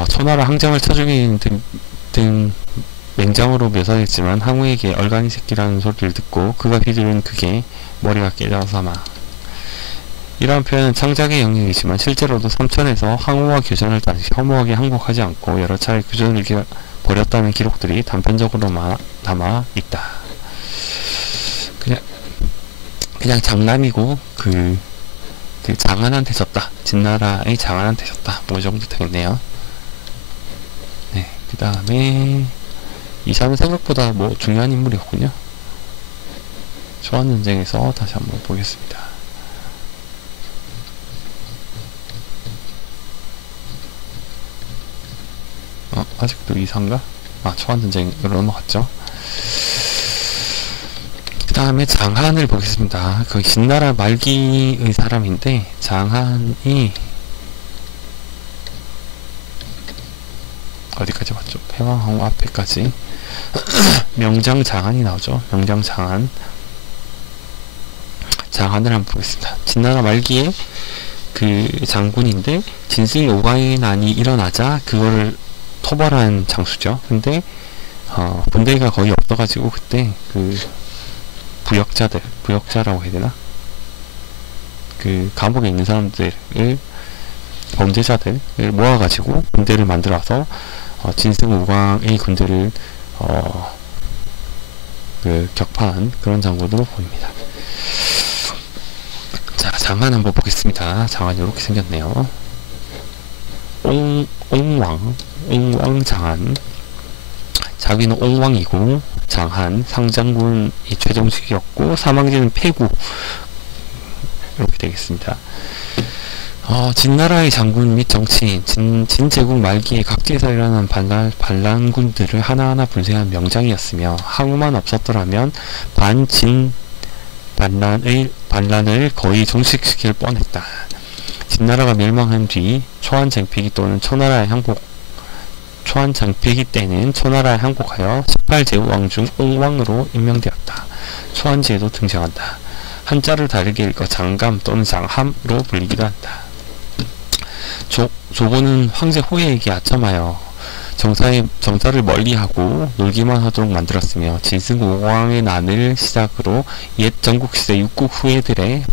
초나라 항장을 쳐 죽이는 등 맹장으로 묘사했지만 항우에게 얼간이 새끼라는 소리를 듣고 그가 휘두른 그게 머리가 깨져서 사망. 이러한 표현은 창작의 영역이지만 실제로도 삼천에서 항우와 교전을 당시 허무하게 항복하지 않고 여러 차례 교전을 벌였다는 기록들이 단편적으로 남아 있다. 그냥 장남이고 그 장한한테 졌다. 진나라의 장한한테 졌다. 뭐 이 정도 되겠네요. 네, 그 다음에 이사는 생각보다 뭐 중요한 인물이었군요. 초안전쟁에서 다시 한번 보겠습니다. 아직도 이사인가? 초안전쟁으로 넘어갔죠. 그 다음에 장한을 보겠습니다. 그 진나라 말기의 사람인데 장한이 어디까지 왔죠? 패왕항우 앞에까지 명장장한이 나오죠. 명장장한. 장한을 한번 보겠습니다. 진나라 말기에 그 장군인데 진승 오광의 난이 일어나자 그거를 토벌한 장수죠. 근데 군대가 거의 없어가지고 그때 그 부역자라고 해야 되나? 그 감옥에 있는 사람들을 범죄자들을 모아가지고 군대를 만들어서 진승 오광의 군대를 그 격파한 그런 장군으로 보입니다. 자, 장안 한번 보겠습니다. 장안이 이렇게 생겼네요. 옹왕 장안. 자기는 옹왕이고 장한 상장군이 최종식이었고 사망제는 폐구 이렇게 되겠습니다. 진나라의 장군 및 정치인 진제국 말기에 각지에서 일어난 반란군들을 하나하나 분쇄한 명장이었으며 항우만 없었더라면 반진 반란을 거의 종식시킬 뻔했다. 진나라가 멸망한 뒤 초안쟁피기 또는 초안장피기 때는 초나라에 항복하여 18제왕 중 옹왕으로 임명되었다. 초안지에도 등장한다. 한자를 다르게 읽어 장감 또는 장함으로 불리기도 한다. 조고는 황제 호예에게 아첨하여 정사를 멀리하고 놀기만 하도록 만들었으며 진승 오광의 난을 시작으로 옛 전국시대 육국 후예들의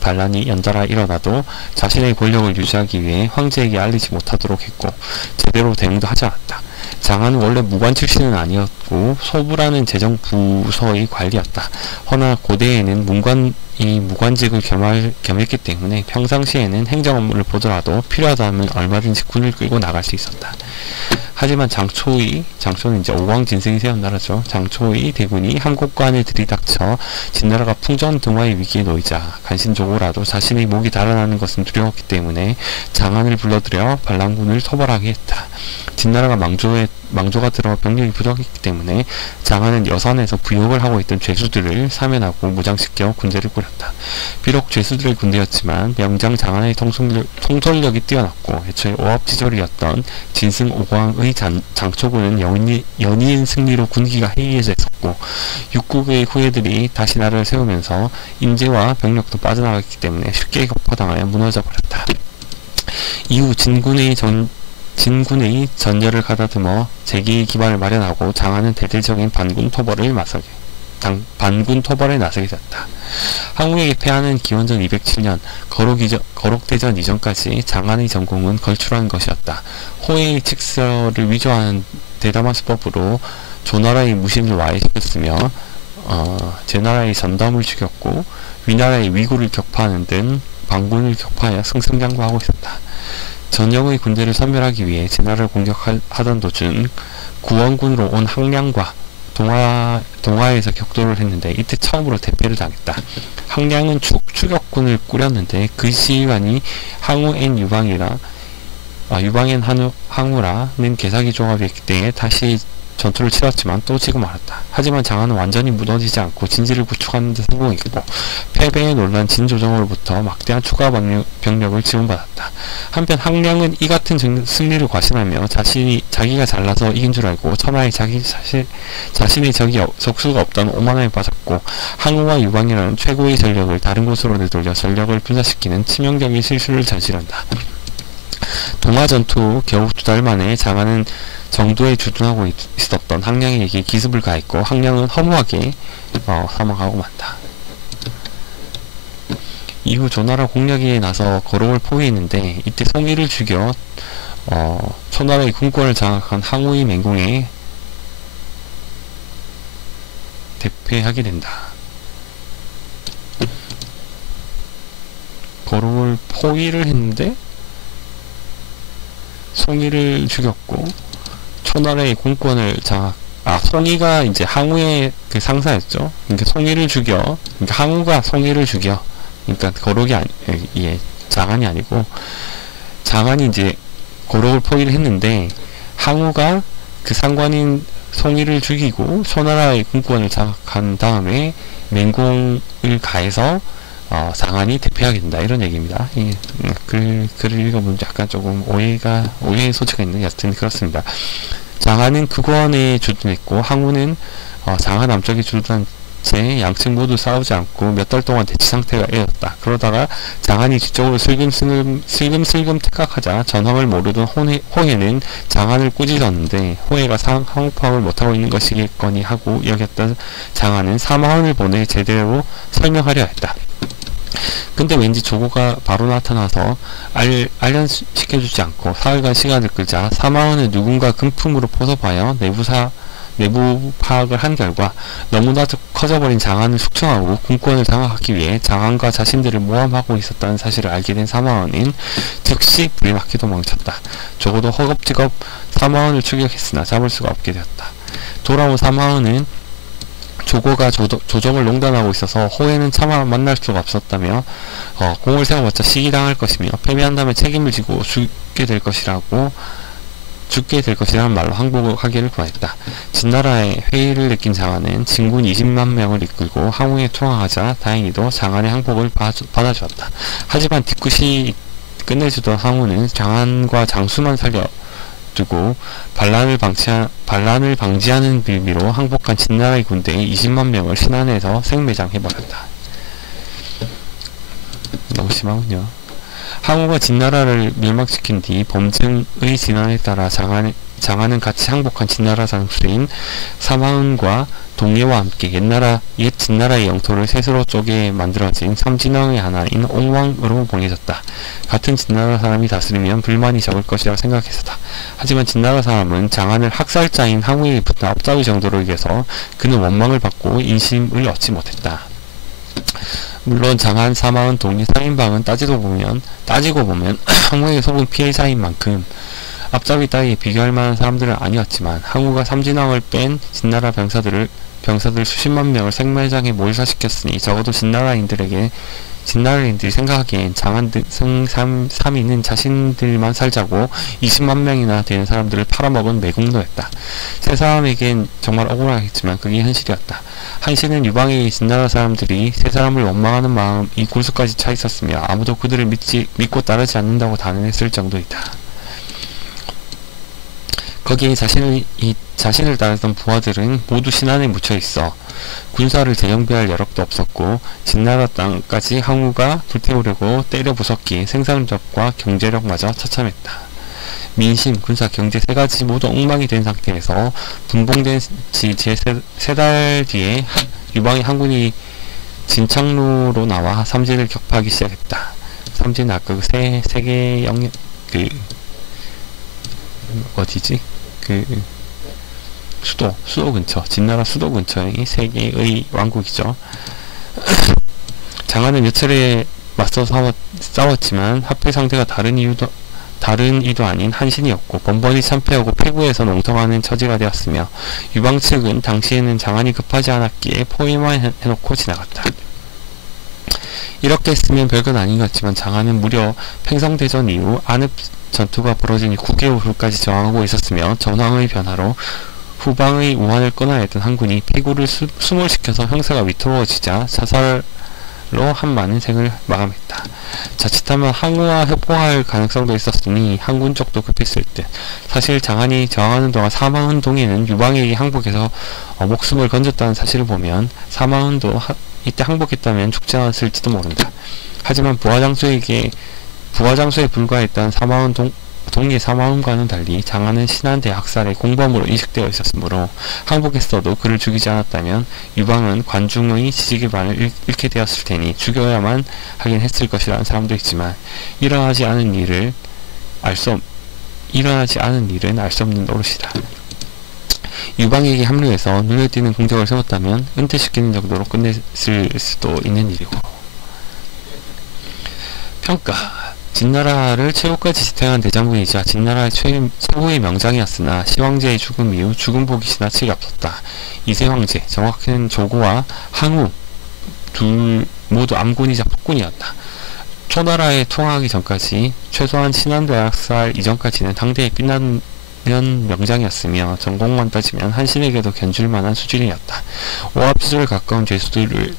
반란이 연달아 일어나도 자신의 권력을 유지하기 위해 황제에게 알리지 못하도록 했고 제대로 대응도 하지 않았다. 장안은 원래 무관 출신은 아니었고 소부라는 재정부서의 관리였다. 허나 고대에는 무관직을 겸했기 때문에 평상시에는 행정 업무를 보더라도 필요하다면 얼마든지 군을 끌고 나갈 수 있었다. 하지만 장초는 이제 오광진승이 세운 나라죠. 장초의 대군이 함곡관에 들이닥쳐 진나라가 풍전등화의 위기에 놓이자 간신조고라도 자신의 목이 달아나는 것은 두려웠기 때문에 장안을 불러들여 반란군을 토벌하게 했다. 진나라가 망조가 들어 병력이 부족했기 때문에 장안은 여산에서 부역을 하고 있던 죄수들을 사면하고 무장시켜 군대를 꾸렸다. 비록 죄수들의 군대였지만 명장 장안의 통솔력이 뛰어났고 애초에 오합지졸이었던 진승 오광의 장초군은 연이은 승리로 군기가 해이해져 있었고 육국의 후예들이 다시 나라를 세우면서 인재와 병력도 빠져나갔기 때문에 쉽게 격파당하여 무너져 버렸다. 이후 진군의 전열을 가다듬어 재기의 기반을 마련하고 장안은 대대적인 반군 토벌에 나서게 됐다. 항우에게 패하는 기원전 207년 거록대전 이전까지 장안의 전공은 걸출한 것이었다. 호의 칙서를 위조하는 대담한 수법으로 조나라의 무신을 와해시켰으며 제나라의 전담을 죽였고 위나라의 위구를 격파하는 등 반군을 격파하여 승승장구하고 있었다. 전역의 군대를 섬멸하기 위해 제나라를 공격하던 도중 구원군으로 온 항량과 동화에서 격돌을 했는데 이때 처음으로 대패를 당했다. 항량은 추격군을 꾸렸는데 그 지휘관이 항우엔 유방엔 항우라는 개사기 조합이었기 때문에 다시 전투를 치렀지만 또 지고 말았다. 하지만 장안은 완전히 무너지지 않고 진지를 구축하는 데 성공했고 패배에 놀란 진조정으로부터 막대한 추가 병력을 지원받았다. 한편 항량은 이 같은 승리를 과신하며 자기가 잘나서 이긴 줄 알고 천하에 자신의 적수가 없다는 오만함에 빠졌고 항우와 유방이라는 최고의 전력을 다른 곳으로 내돌려 전력을 분산시키는 치명적인 실수를 저지른다. 동화전투 후 겨우 2달 만에 장안은 정도에 주둔하고 있었던 항량에게 기습을 가했고 항량은 허무하게 사망하고 만다. 이후 조나라 공략에 나서 거록을 포위했는데 이때 송이를 죽여 초나라의 군권을 장악한 항우의 맹공에 대패하게 된다. 거록을 포위를 했는데 송이를 죽였고 초나라의 군권을 송이가 이제 항우의 그 상사였죠. 그러니까 송이를 죽여, 그러니까 항우가 송이를 죽여. 그러니까 거록이 장안이 아니고 장안이 이제 거록을 포위를 했는데 항우가 그 상관인 송이를 죽이고 초나라의 군권을 장악한 다음에 맹공을 가해서 장안이 대패하게 된다 이런 얘기입니다. 글을 읽어보면 약간 조금 오해의 소지가 있는 여튼 그렇습니다. 장안은 극원에 주둔했고 항우는 장안 남쪽에 주둔한 채 양측 모두 싸우지 않고 몇 달 동안 대치 상태가 이어졌다. 그러다가 장안이 뒤쪽으로 슬금슬금 퇴각하자 전황을 모르던 호해는 장안을 꾸짖었는데 호해가 한국 파악을 못하고 있는 것이겠거니 하고 여겼던 장안은 사마원을 보내 제대로 설명하려 했다. 근데 왠지 조고가 바로 나타나서 알련시켜주지 않고 사흘간 시간을 끌자 사마원은 누군가 금품으로 포섭하여 내부 파악을 한 결과 너무나 커져버린 장안을 숙청하고 군권을 장악하기 위해 장안과 자신들을 모함하고 있었다는 사실을 알게 된 사마원은 즉시 불이 나게 도망쳤다. 적어도 허겁지겁 사마원을 추격했으나 잡을 수가 없게 되었다. 돌아온 사마원은 조고가 조정을 농단하고 있어서 호해는 차마 만날 수가 없었다며 공을 세워봤자 시기당할 것이며 패배한다면 책임을 지고 죽게 될 것이라는 말로 항복을 하기를 구했다. 진나라의 회의를 느낀 장안은 진군 20만 명을 이끌고 항우에 투항하자 다행히도 장안의 항복을 받아주었다. 하지만 뒤끝이 끝내주던 항우는 장안과 장수만 살려두고 반란을 방지하는 빌미로 항복한 진나라의 군대의 20만 명을 신안에서 생매장해버렸다. 너무 심하군요. 항우가 진나라를 멸망시킨 뒤 범증의 진언에 따라 장안은 같이 항복한 진나라 장수인 사마은과 동예와 함께 옛 진나라의 영토를 셋으로 쪼개 만들어진 삼진왕의 하나인 옹왕으로 봉해졌다. 같은 진나라 사람이 다스리면 불만이 적을 것이라 생각했었다. 하지만 진나라 사람은 장안을 학살자인 항우에게 붙은 업자의 정도로 이겨서 그는 원망을 받고 인심을 얻지 못했다. 물론 장안, 사마은, 동예, 3인방은 따지고 보면 항우에게 속은 피해자인 만큼 앞잡이 따위에 비교할 만한 사람들은 아니었지만 항우가 삼진왕을 뺀 진나라 병사들 수십만 명을 생매장에 몰살시켰으니 적어도 진나라인들이 생각하기엔 장안 등 3인은 자신들만 살자고 20만 명이나 되는 사람들을 팔아먹은 매국노였다. 세 사람에겐 정말 억울하겠지만 그게 현실이었다. 한시는 유방의 진나라 사람들이 세 사람을 원망하는 마음이 골수까지 차 있었으며 아무도 그들을 믿고 따르지 않는다고 단언했을 정도이다. 거기에 자신을 따르던 부하들은 모두 신안에 묻혀있어 군사를 재정비할 여력도 없었고 진나라 땅까지 항우가 불태우려고 때려 부쉈기에 생산력과 경제력마저 처참했다. 민심, 군사, 경제 세 가지 모두 엉망이 된 상태에서 분봉된 지 세 달 뒤에 유방의 항군이 진창로로 나와 삼진을 격파하기 시작했다. 삼진은 아까 그 세계 영역 어디지? 수도 근처, 진나라 수도 근처의 세계의 왕국이죠. 장안은 몇 차례 맞서 싸웠지만 합해 상대가 다른 이도 아닌 한신이었고 번번이 참패하고 패구에서 농성하는 처지가 되었으며 유방 측은 당시에는 장안이 급하지 않았기에 포위만 해놓고 지나갔다. 이렇게 했으면 별건 아닌 것 같지만 장안은 무려 팽성대전 이후 안읍 전투가 벌어진 9개월 후까지 저항하고 있었으며 전황의 변화로 후방의 우환을 끊어야 했던 항군이 패구를 수몰시켜서 형사가 위태로워지자 자살로 한 많은 생을 마감했다. 자칫하면 항우와 협공할 가능성도 있었으니 항군 쪽도 급했을 듯. 사실 장안이 저항하는 동안 사마은동에는 유방에게 항복해서 목숨을 건졌다는 사실을 보면 사마은도 이때 항복했다면 죽지 않았을지도 모른다. 하지만 부하장수에 불과했던 동예 사마은과는 달리 장안은 신안대 학살의 공범으로 인식되어 있었으므로 항복했어도 그를 죽이지 않았다면 유방은 관중의 지지기반을 잃게 되었을 테니 죽여야만 하긴 했을 것이라는 사람도 있지만 일어나지 않은 일은 알 수 없는 노릇이다. 유방에게 합류해서 눈에 띄는 공적을 세웠다면 은퇴시키는 정도로 끝냈을 수도 있는 일이고. 평가. 진나라를 최후까지 지탱한 대장군이자 진나라의 최후의 명장이었으나 시황제의 죽음 이후 죽음 보기 지나치게 없었다. 이세황제, 정확히는 조고와 항우 둘 모두 암군이자 폭군이었다. 초나라에 투항하기 전까지 최소한 신안대학살 이전까지는 당대의 빛나는 명장이었으며 전공만 따지면 한신에게도 견줄만한 수준이었다. 오합지졸에 가까운 죄수들을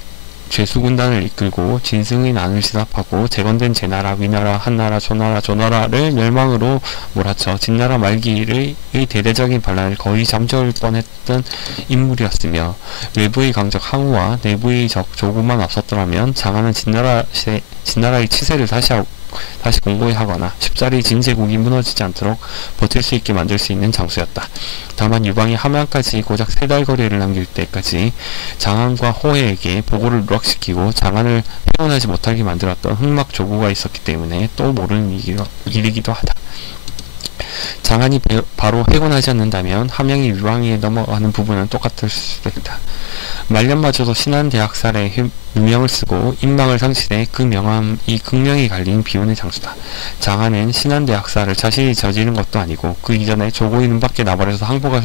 죄수군단을 이끌고 진승의 난을 진압하고 재건된 제나라, 위나라, 한나라, 조나라, 조나라를 멸망으로 몰아쳐 진나라 말기의 대대적인 반란을 거의 잠재울 뻔했던 인물이었으며 외부의 강적 항우와 내부의 적 조국만 없었더라면 장안은 진나라의 치세를 다시 공고하거나 쉽사리 진제국이 무너지지 않도록 버틸 수 있게 만들 수 있는 장소였다. 다만 유방이 함양까지 고작 3달 거리를 남길 때까지 장안과 호해에게 보고를 누락시키고 장안을 해원하지 못하게 만들었던 흑막 조구가 있었기 때문에 또 모르는 일이기도 하다. 장안이 바로 해곤하지 않는다면 함양이 유방에 넘어가는 부분은 똑같을 수도 있다. 말년마저도 신한대학살에 유명을 쓰고 인망을 상실해 그 명함이 극명히 갈린 비운의 장수다. 장안은 신한대학살을 자신이 저지른 것도 아니고 그 이전에 조고의 눈밖에 나버려서 항복할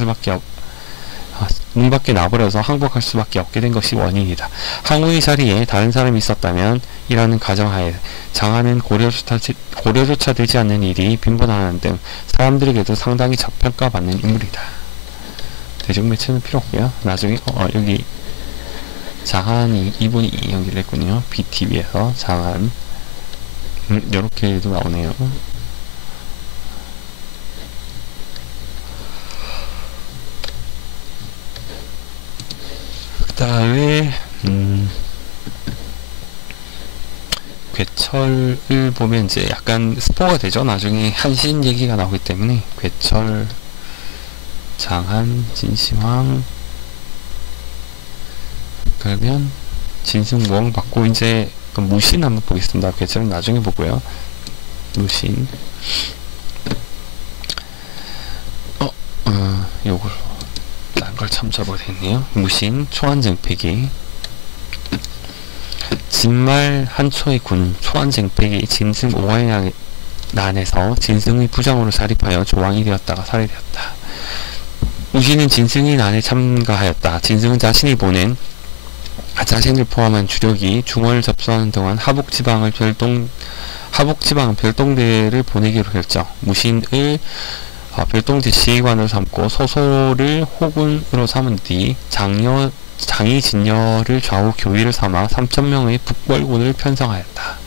수밖에 없게 된 것이 원인이다. 항우의 자리에 다른 사람이 있었다면 이라는 가정하에 장안은 고려조차 되지 않는 일이 빈번하는 등 사람들에게도 상당히 저평가받는 인물이다. 대중매체는 필요 없고요. 나중에 여기 장안이 이분이 연기를 했군요. BTV에서 장안 요렇게도 나오네요. 그 다음에 괴철을 보면 이제 약간 스포가 되죠. 나중에 한신 얘기가 나오기 때문에 괴철, 장안, 진시황 그러면 진승무왕 받고 이제 무신 한번 보겠습니다. 괴철은 나중에 보고요. 무신 요걸 딴 걸 참조하고 됐네요. 무신 초안쟁패기 진말 한초의 군 초안쟁패기 진승 오화의 난에서 진승의 부장으로 자립하여 조왕이 되었다가 살해되었다. 무신은 진승의 난에 참가하였다. 진승은 자신이 보낸 자신을 포함한 주력이 중원을 접수하는 동안 하북지방 별동대를 보내기로 결정. 무신을 별동대 지휘관으로 삼고 소소를 호군으로 삼은 뒤 장이 진여를 좌우 교위를 삼아 3,000명의 북벌군을 편성하였다.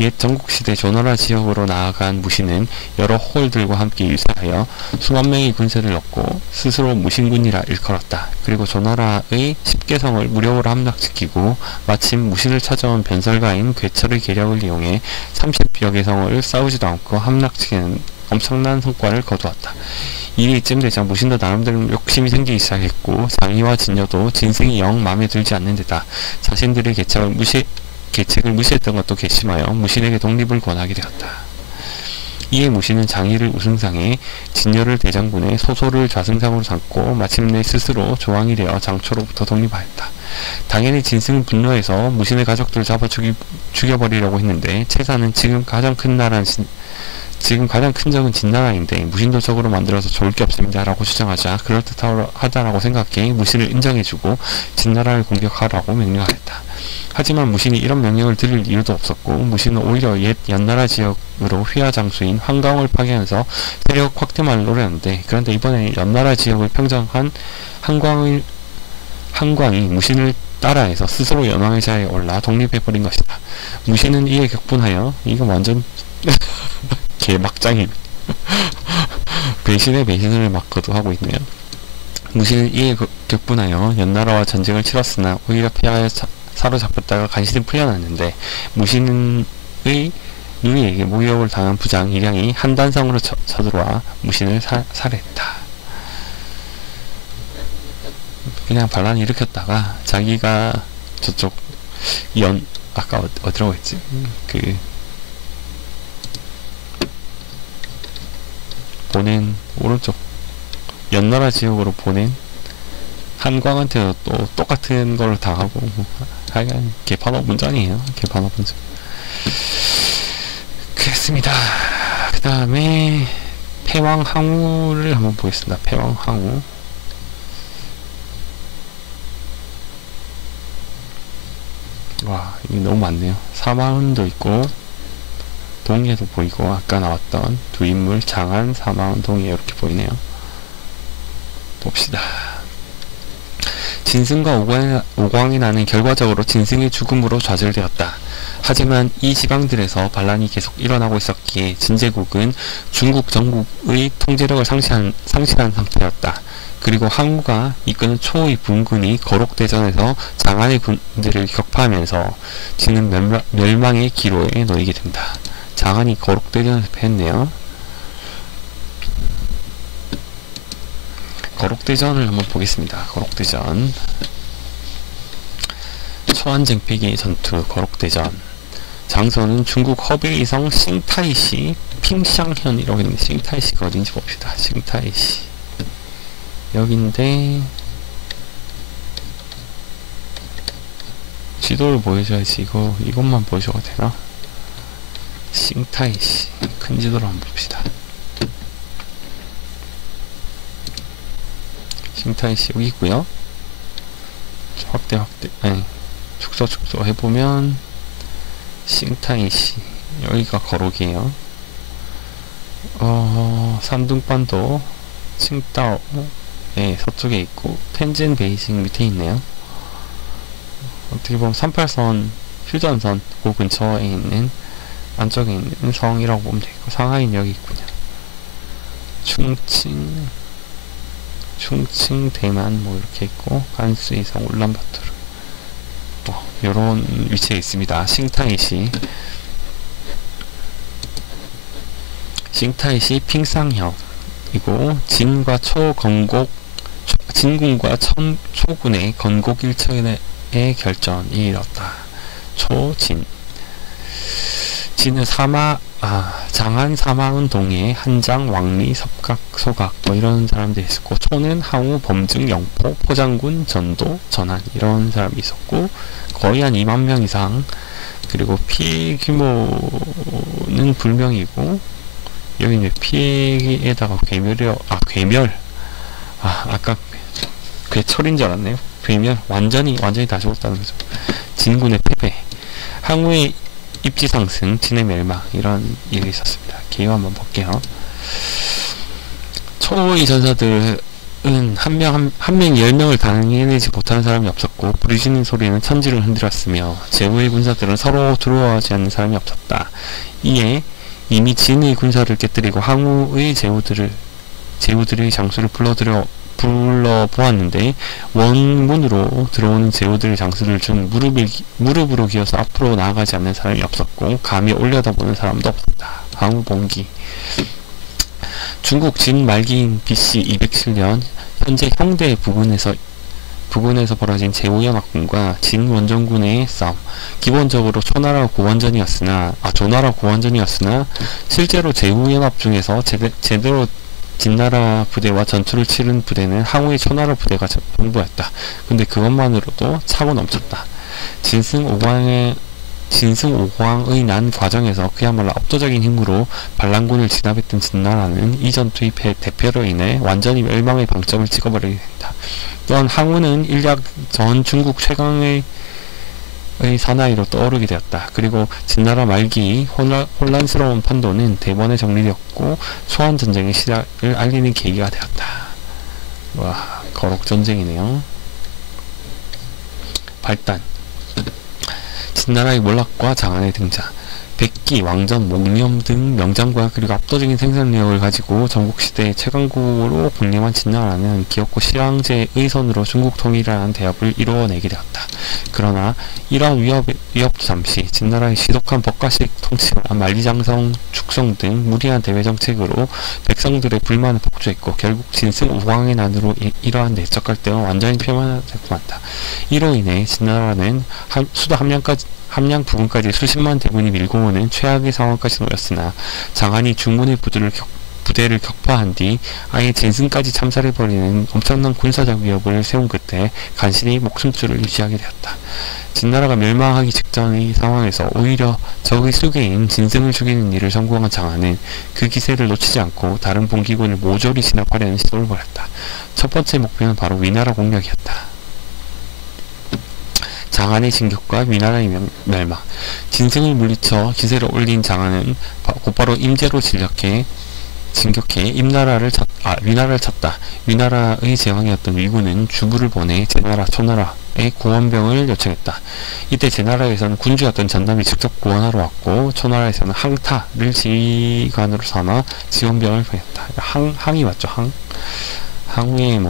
옛 전국시대 조나라 지역으로 나아간 무신은 여러 호걸들과 함께 유사하여 수만 명의 군세를 얻고 스스로 무신군이라 일컬었다. 그리고 조나라의 10개성을 무력으로 함락시키고 마침 무신을 찾아온 변설가인 괴철의 계력을 이용해 30여 개성을 싸우지도 않고 함락시키는 엄청난 성과를 거두었다. 일이 이쯤 되자 무신도 나름대로 욕심이 생기기 시작했고 장이와 진여도 진승이 영 마음에 들지 않는 데다 자신들의 계책을 무시했던 것도 괘씸하여 무신에게 독립을 권하게 되었다. 이에 무신은 장이를 우승상에 진여를 대장군에 소소를 좌승상으로 삼고 마침내 스스로 조왕이 되어 장초로부터 독립하였다. 당연히 진승은 분노해서 무신의 가족들을 잡아 죽여버리려고 했는데 채사는 지금 가장 큰 적은 진나라인데 무신도 적으로 만들어서 좋을 게 없습니다 라고 주장하자 그럴듯하다라고 생각해 무신을 인정해주고 진나라를 공격하라고 명령하였다. 하지만 무신이 이런 명령을 들을 이유도 없었고 무신은 오히려 옛 연나라 지역으로 휘하장수인 한강을 파괴하면서 세력 확대만을 노렸는데 그런데 이번에 연나라 지역을 평정한 한광이 무신을 따라해서 스스로 연왕의 자리에 올라 독립해버린 것이다. 무신은 이에 격분하여 이거 완전 개막장이 배신에 배신을 막 거두하고 있네요. 무신은 이에 격분하여 연나라와 전쟁을 치렀으나 오히려 패하여 사로잡혔다가 간신히 풀려났는데 무신의 누이에게 모욕을 당한 부장 일양이 한단성으로 쳐들어와 무신을 살해했다. 그냥 반란을 일으켰다가 자기가 저쪽 아까 어디라고 했지? 보낸 오른쪽 연나라 지역으로 보낸 한광한테도 또 똑같은 걸 당하고 하여간 개판업 문장이에요. 개판업 문장. 그랬습니다. 그 다음에 패왕항우를 한번 보겠습니다. 패왕항우. 와, 이게 너무 많네요. 사마운도 있고 동해도 보이고 아까 나왔던 두 인물 장안, 사마운, 동해 이렇게 보이네요. 봅시다. 진승과 오광의 난은 결과적으로 진승의 죽음으로 좌절되었다. 하지만 이 지방들에서 반란이 계속 일어나고 있었기에 진제국은 중국 전국의 통제력을 상실한 상태였다. 그리고 항우가 이끄는 초의 분군이 거록대전에서 장안의 군대를 격파하면서 진은 멸망의 기로에 놓이게 된다. 장안이 거록대전에서 패했네요. 거록대전을 한번 보겠습니다. 거록대전 초안쟁패기의 전투 거록대전. 장소는 중국 허베이성 싱타이시 핑샹현이라고 있는데 싱타이시가 어딘지 봅시다. 싱타이시 여긴데 지도를 보여줘야지. 이것만 보여줘도 되나? 싱타이시 큰 지도를 한번 봅시다. 싱타이시 여기 있고요. 확대 아니 축소 해보면 싱타이시 여기가 거록이에요. 산둥반도 칭따오 서쪽에 있고 텐진 베이징 밑에 있네요. 어떻게 보면 38선 휴전선 그 근처에 있는 안쪽에 있는 성이라고 보면 되고 상하이는 여기 있군요. 충칭 대만 뭐 이렇게 있고 간수이성 울란바토르 요런 위치에 있습니다. 싱타이시 핑상형이고 진군과 초군의 건국 일처의 결전이 일었다. 진은 장안 사마운동에 한장, 왕리, 섭각, 소각 뭐 이런 사람들이 있었고, 초는 항우, 범증, 영포, 포장군, 전도, 전한 이런 사람이 있었고, 거의 한 2만 명 이상. 그리고 피해 규모는 불명이고, 여기 이제 피해에다가 괴멸. 아까 괴철인 줄 알았네요. 괴멸. 완전히 다 죽었다는 거죠. 진군의 패배. 항우의 입지 상승, 진의 멸망 이런 일이 있었습니다. 기호 한번 볼게요. 초의 전사들은 한 명 10명을 당해내지 못하는 사람이 없었고, 부르짖는 소리는 천지를 흔들었으며 제후의 군사들은 서로 두려워하지 않는 사람이 없었다. 이에 이미 진의 군사를 깨뜨리고 항우의 제후들의 장수를 불러보았는데, 원문으로 들어오는 제후들의 장수를 중 무릎으로 기어서 앞으로 나아가지 않는 사람이 없었고, 감히 올려다보는 사람도 없었다. 항우봉기. 중국 진 말기인 BC 207년 현재 형대 부근에서 벌어진 제후연합군과 진 원정군의 싸움. 기본적으로 조나라 고원전이었으나 실제로 제후연합 중에서 제대로 진나라 부대와 전투를 치른 부대는 항우의 초나라 부대가 전부였다. 근데 그것만으로도 차고 넘쳤다. 진승 오광의 난 과정에서 그야말로 압도적인 힘으로 반란군을 진압했던 진나라는 이 전투의 대표로 인해 완전히 멸망의 방점을 찍어버리게 된다. 또한 항우는 인력 전 중국 최강의 사나이로 떠오르게 되었다. 그리고 진나라 말기 혼란스러운 판도는 대번에 정리되었고, 소환전쟁의 시작을 알리는 계기가 되었다. 와, 거록전쟁이네요. 발단. 진나라의 몰락과 장안의 등장. 백기, 왕전, 목념 등 명장과 그리고 압도적인 생산력을 가지고 전국시대의 최강국으로 군림한 진나라는 기어코 실황제의 손으로 중국 통일이라는 대업을 이루어내게 되었다. 그러나 이러한 위협도 잠시 진나라의 지독한 법가식 통치와 만리장성, 축성 등 무리한 대외 정책으로 백성들의 불만을 폭주했고, 결국 진승 우광의 난으로 이러한 내적 갈등은 완전히 표면화되고 만다. 이로 인해 진나라는 수도 함양 부근까지 수십만 대군이 밀고 오는 최악의 상황까지 놓였으나, 장안이 중군의 부대를 격파한 뒤 아예 진승까지 참살해버리는 엄청난 군사적 위협을 세운 끝에 간신히 목숨줄을 유지하게 되었다. 진나라가 멸망하기 직전의 상황에서 오히려 적의 수계인 진승을 죽이는 일을 성공한 장안은 그 기세를 놓치지 않고 다른 봉기군을 모조리 진압하려는 시도를 벌였다. 첫 번째 목표는 바로 위나라 공략이었다. 장안의 진격과 위나라의 멸망. 진승을 물리쳐 기세를 올린 장안은 곧바로 임제로 진력해 진격해 위나라를 쳤다. 위나라의 제왕이었던 위군은 주부를 보내 제나라, 초나라의 구원병을 요청했다. 이때 제나라에서는 군주였던 전담이 직접 구원하러 왔고, 초나라에서는 항타를 지휘관으로 삼아 지원병을 보냈다. 항이 맞죠? 항의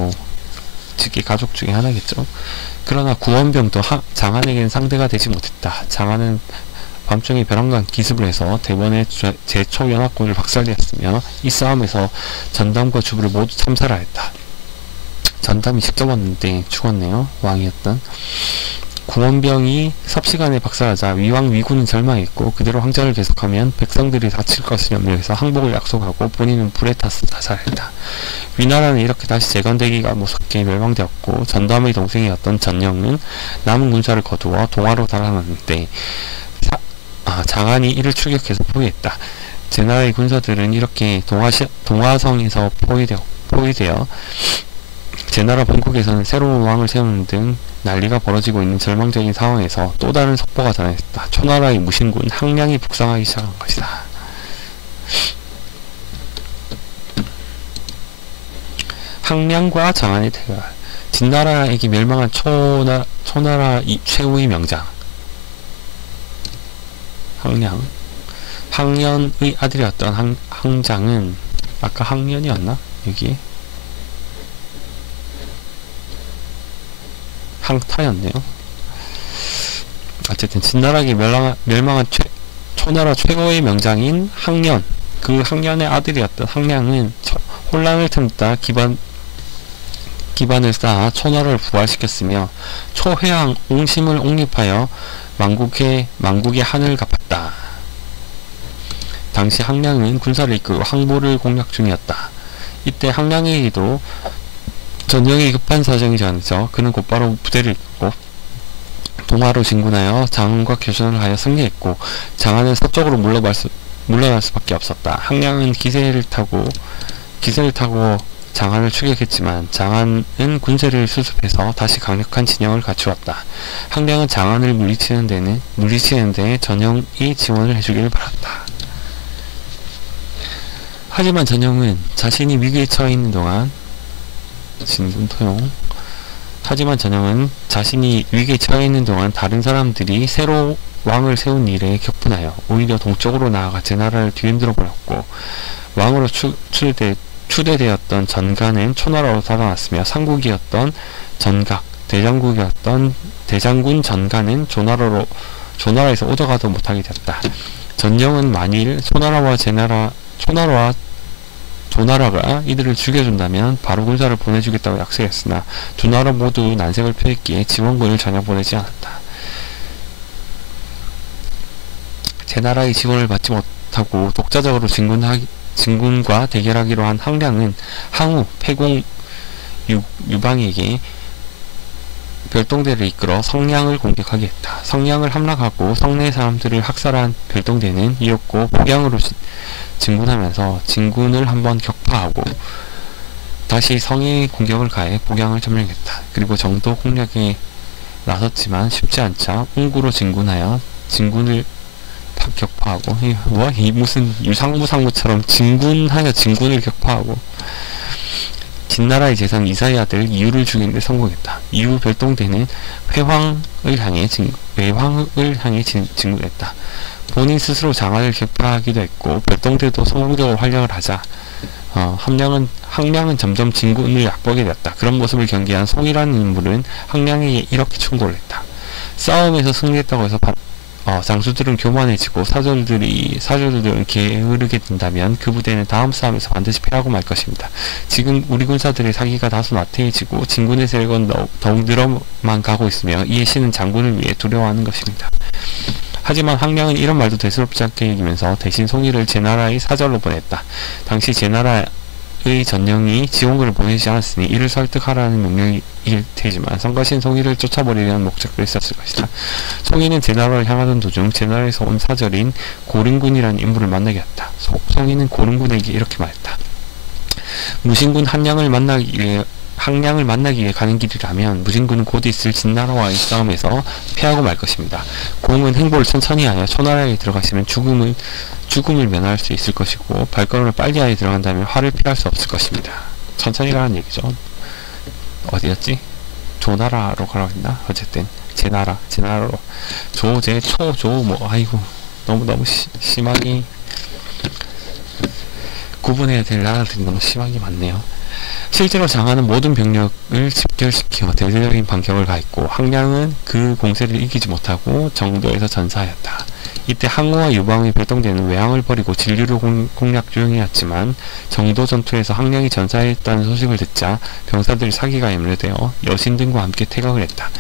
직계 가족 중에 하나겠죠. 그러나 구원병도 장안에게는 상대가 되지 못했다. 장안은 밤중에 벼랑간 기습을 해서 대번의 제초연합군을 박살내었으며, 이 싸움에서 전담과 주부를 모두 참살하였다. 전담이 직접 왔는데 죽었네요. 왕이었던. 구원병이 삽시간에 박살하자 위왕 위군은 절망했고, 그대로 황정을 계속하면 백성들이 다칠 것을 염려해서 항복을 약속하고 본인은 불에 타서 자살했다. 위나라는 이렇게 다시 재건되기가 무섭게 멸망되었고, 전담의 동생이었던 전령은 남은 군사를 거두어 동화로 달아났는데, 장안이 이를 추격해서 포위했다. 제나라의 군사들은 이렇게 동화성에서 포위되어 제나라 본국에서는 새로운 왕을 세우는 등 난리가 벌어지고 있는 절망적인 상황에서 또 다른 속보가 전해졌다. 초나라의 무신군 항량이 북상하기 시작한 것이다. 항량과 장안의 대결. 진나라에게 멸망한 초나라 최후의 명장 항련의 아들이었던 항장은, 아까 항련이었나? 여기 항타였네요. 어쨌든 진나라에게 멸망한 초나라 최고의 명장인 항련, 그 항련의 아들이었던 항량은 혼란을 틈타 기반을 쌓아 초나라를 부활시켰으며, 초회왕 옹심을 옹립하여 망국의 한을 갚았다. 당시 항량은 군사를 이끌고 항보를 공략 중이었다. 이때 항량에게도 전령이 급한 사정이 전해져 그는 곧바로 부대를 이끌고 동화로 진군하여 장안과 교전을 하여 승리했고, 장안은 서쪽으로 물러날 수밖에 없었다. 항량은 기세를 타고 장안을 추격했지만 장안은 군세를 수습해서 다시 강력한 진영을 갖추었다. 항량은 장안을 물리치는 데 전령이 지원을 해주기를 바랐다. 하지만 전령은 자신이 위기에 처해 있는 동안 다른 사람들이 새로 왕을 세운 일에 격분하여 오히려 동쪽으로 나아가 제나라를 뒤흔들어 버렸고, 왕으로 추대되었던 전가는 초나라로 달아났으며, 상국이었던 대장군 전가는 조나라에서 오더가도 못하게 되었다. 전령은 만일 조나라가 이들을 죽여준다면 바로 군사를 보내주겠다고 약속했으나 두 나라 모두 난색을 표했기에 지원군을 전혀 보내지 않았다. 제나라의 지원을 받지 못하고 독자적으로 진군과 대결하기로 한 항량은 항우 패공 유방에게 별동대를 이끌어 성량을 공격하게 했다. 성량을 함락하고 성내 사람들을 학살한 별동대는 이윽고 복양으로 진군하면서 진군을 한번 격파하고 다시 성에 공격을 가해 복양을 점령했다. 그리고 정도 공략에 나섰지만 쉽지 않자 웅구로 진군하여 진군을 격파하고, 무슨 유상무상무처럼 진군하여 진군을 격파하고, 진나라의 재상 이사의 아들 이유를 죽이는 데 성공했다. 이후 별동대는 외황을 향해 진군했다. 본인 스스로 장안을 격파하기도 했고, 별동대도 성공적으로 활약을 하자 항량은 점점 진군을 얕보게 되었다. 그런 모습을 경계한 송이라는 인물은 항량에게 이렇게 충고를 했다. 싸움에서 승리했다고 해서 장수들은 교만해지고 사절들은 게으르게 된다면 그 부대는 다음 싸움에서 반드시 패하고 말 것입니다. 지금 우리 군사들의 사기가 다소 나태해지고 진군의 세력은 더욱 늘어만 가고 있으며 이에 신은 장군을 위해 두려워하는 것입니다. 하지만 항량은 이런 말도 대수롭지 않게 여기면서 대신 송이를 제나라의 사절로 보냈다. 당시 제나라의 전령이 지원군을 보내지 않았으니 이를 설득하라는 명령일 테지만 성가신 송이를 쫓아버리려는 목적도 있었을 것이다. 송이는 제나라를 향하던 도중 제나라에서 온 사절인 고릉군이라는 인물을 만나게 했다. 송이는 고릉군에게 이렇게 말했다. 무신군 항량을 만나기 위해 가는 길이라면 무진군은 곧 있을 진나라와의 싸움에서 패하고 말 것입니다. 공은 행보를 천천히 하여 초나라에 들어가시면 죽음을 면할 수 있을 것이고 발걸음을 빨리 하여 들어간다면 화를 피할 수 없을 것입니다. 천천히 가라는 얘기죠. 어디였지? 조나라로 가라고 했나? 어쨌든 제나라로 아이고 너무 심하게 구분해야 될 나라들이 너무 심하게 많네요. 실제로 장하는 모든 병력을 집결시켜 대대적인 반격을 가했고 항량은 그 공세를 이기지 못하고 정도에서 전사하였다. 이때 항우와 유방의 별동대는 외항을 버리고 진류를 공략 중이었지만 정도 전투에서 항량이 전사했다는 소식을 듣자 병사들이 사기가 염려되어 여신 등과 함께 퇴각을 했다.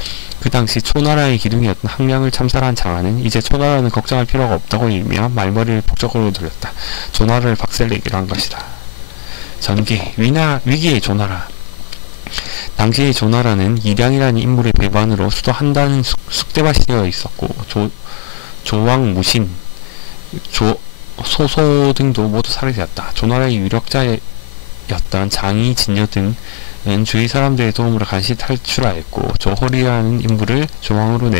그 당시 초나라의 기둥이었던 항량을 참살한 장하는 이제 초나라는 걱정할 필요가 없다고 일며 말머리를 북쪽으로 돌렸다. 조나라를 박살내기로 한 것이다. 전개, 위기의 조나라. 당시의 조나라는 이량이라는 인물의 배반으로 수도 한단은 쑥대밭이 되어 있었고 조왕 무신, 소소 등도 모두 살해되었다. 조나라의 유력자였던 장이 진여 등은 주위 사람들의 도움으로 간신히 탈출하였고 조허리라는 인물을 조왕으로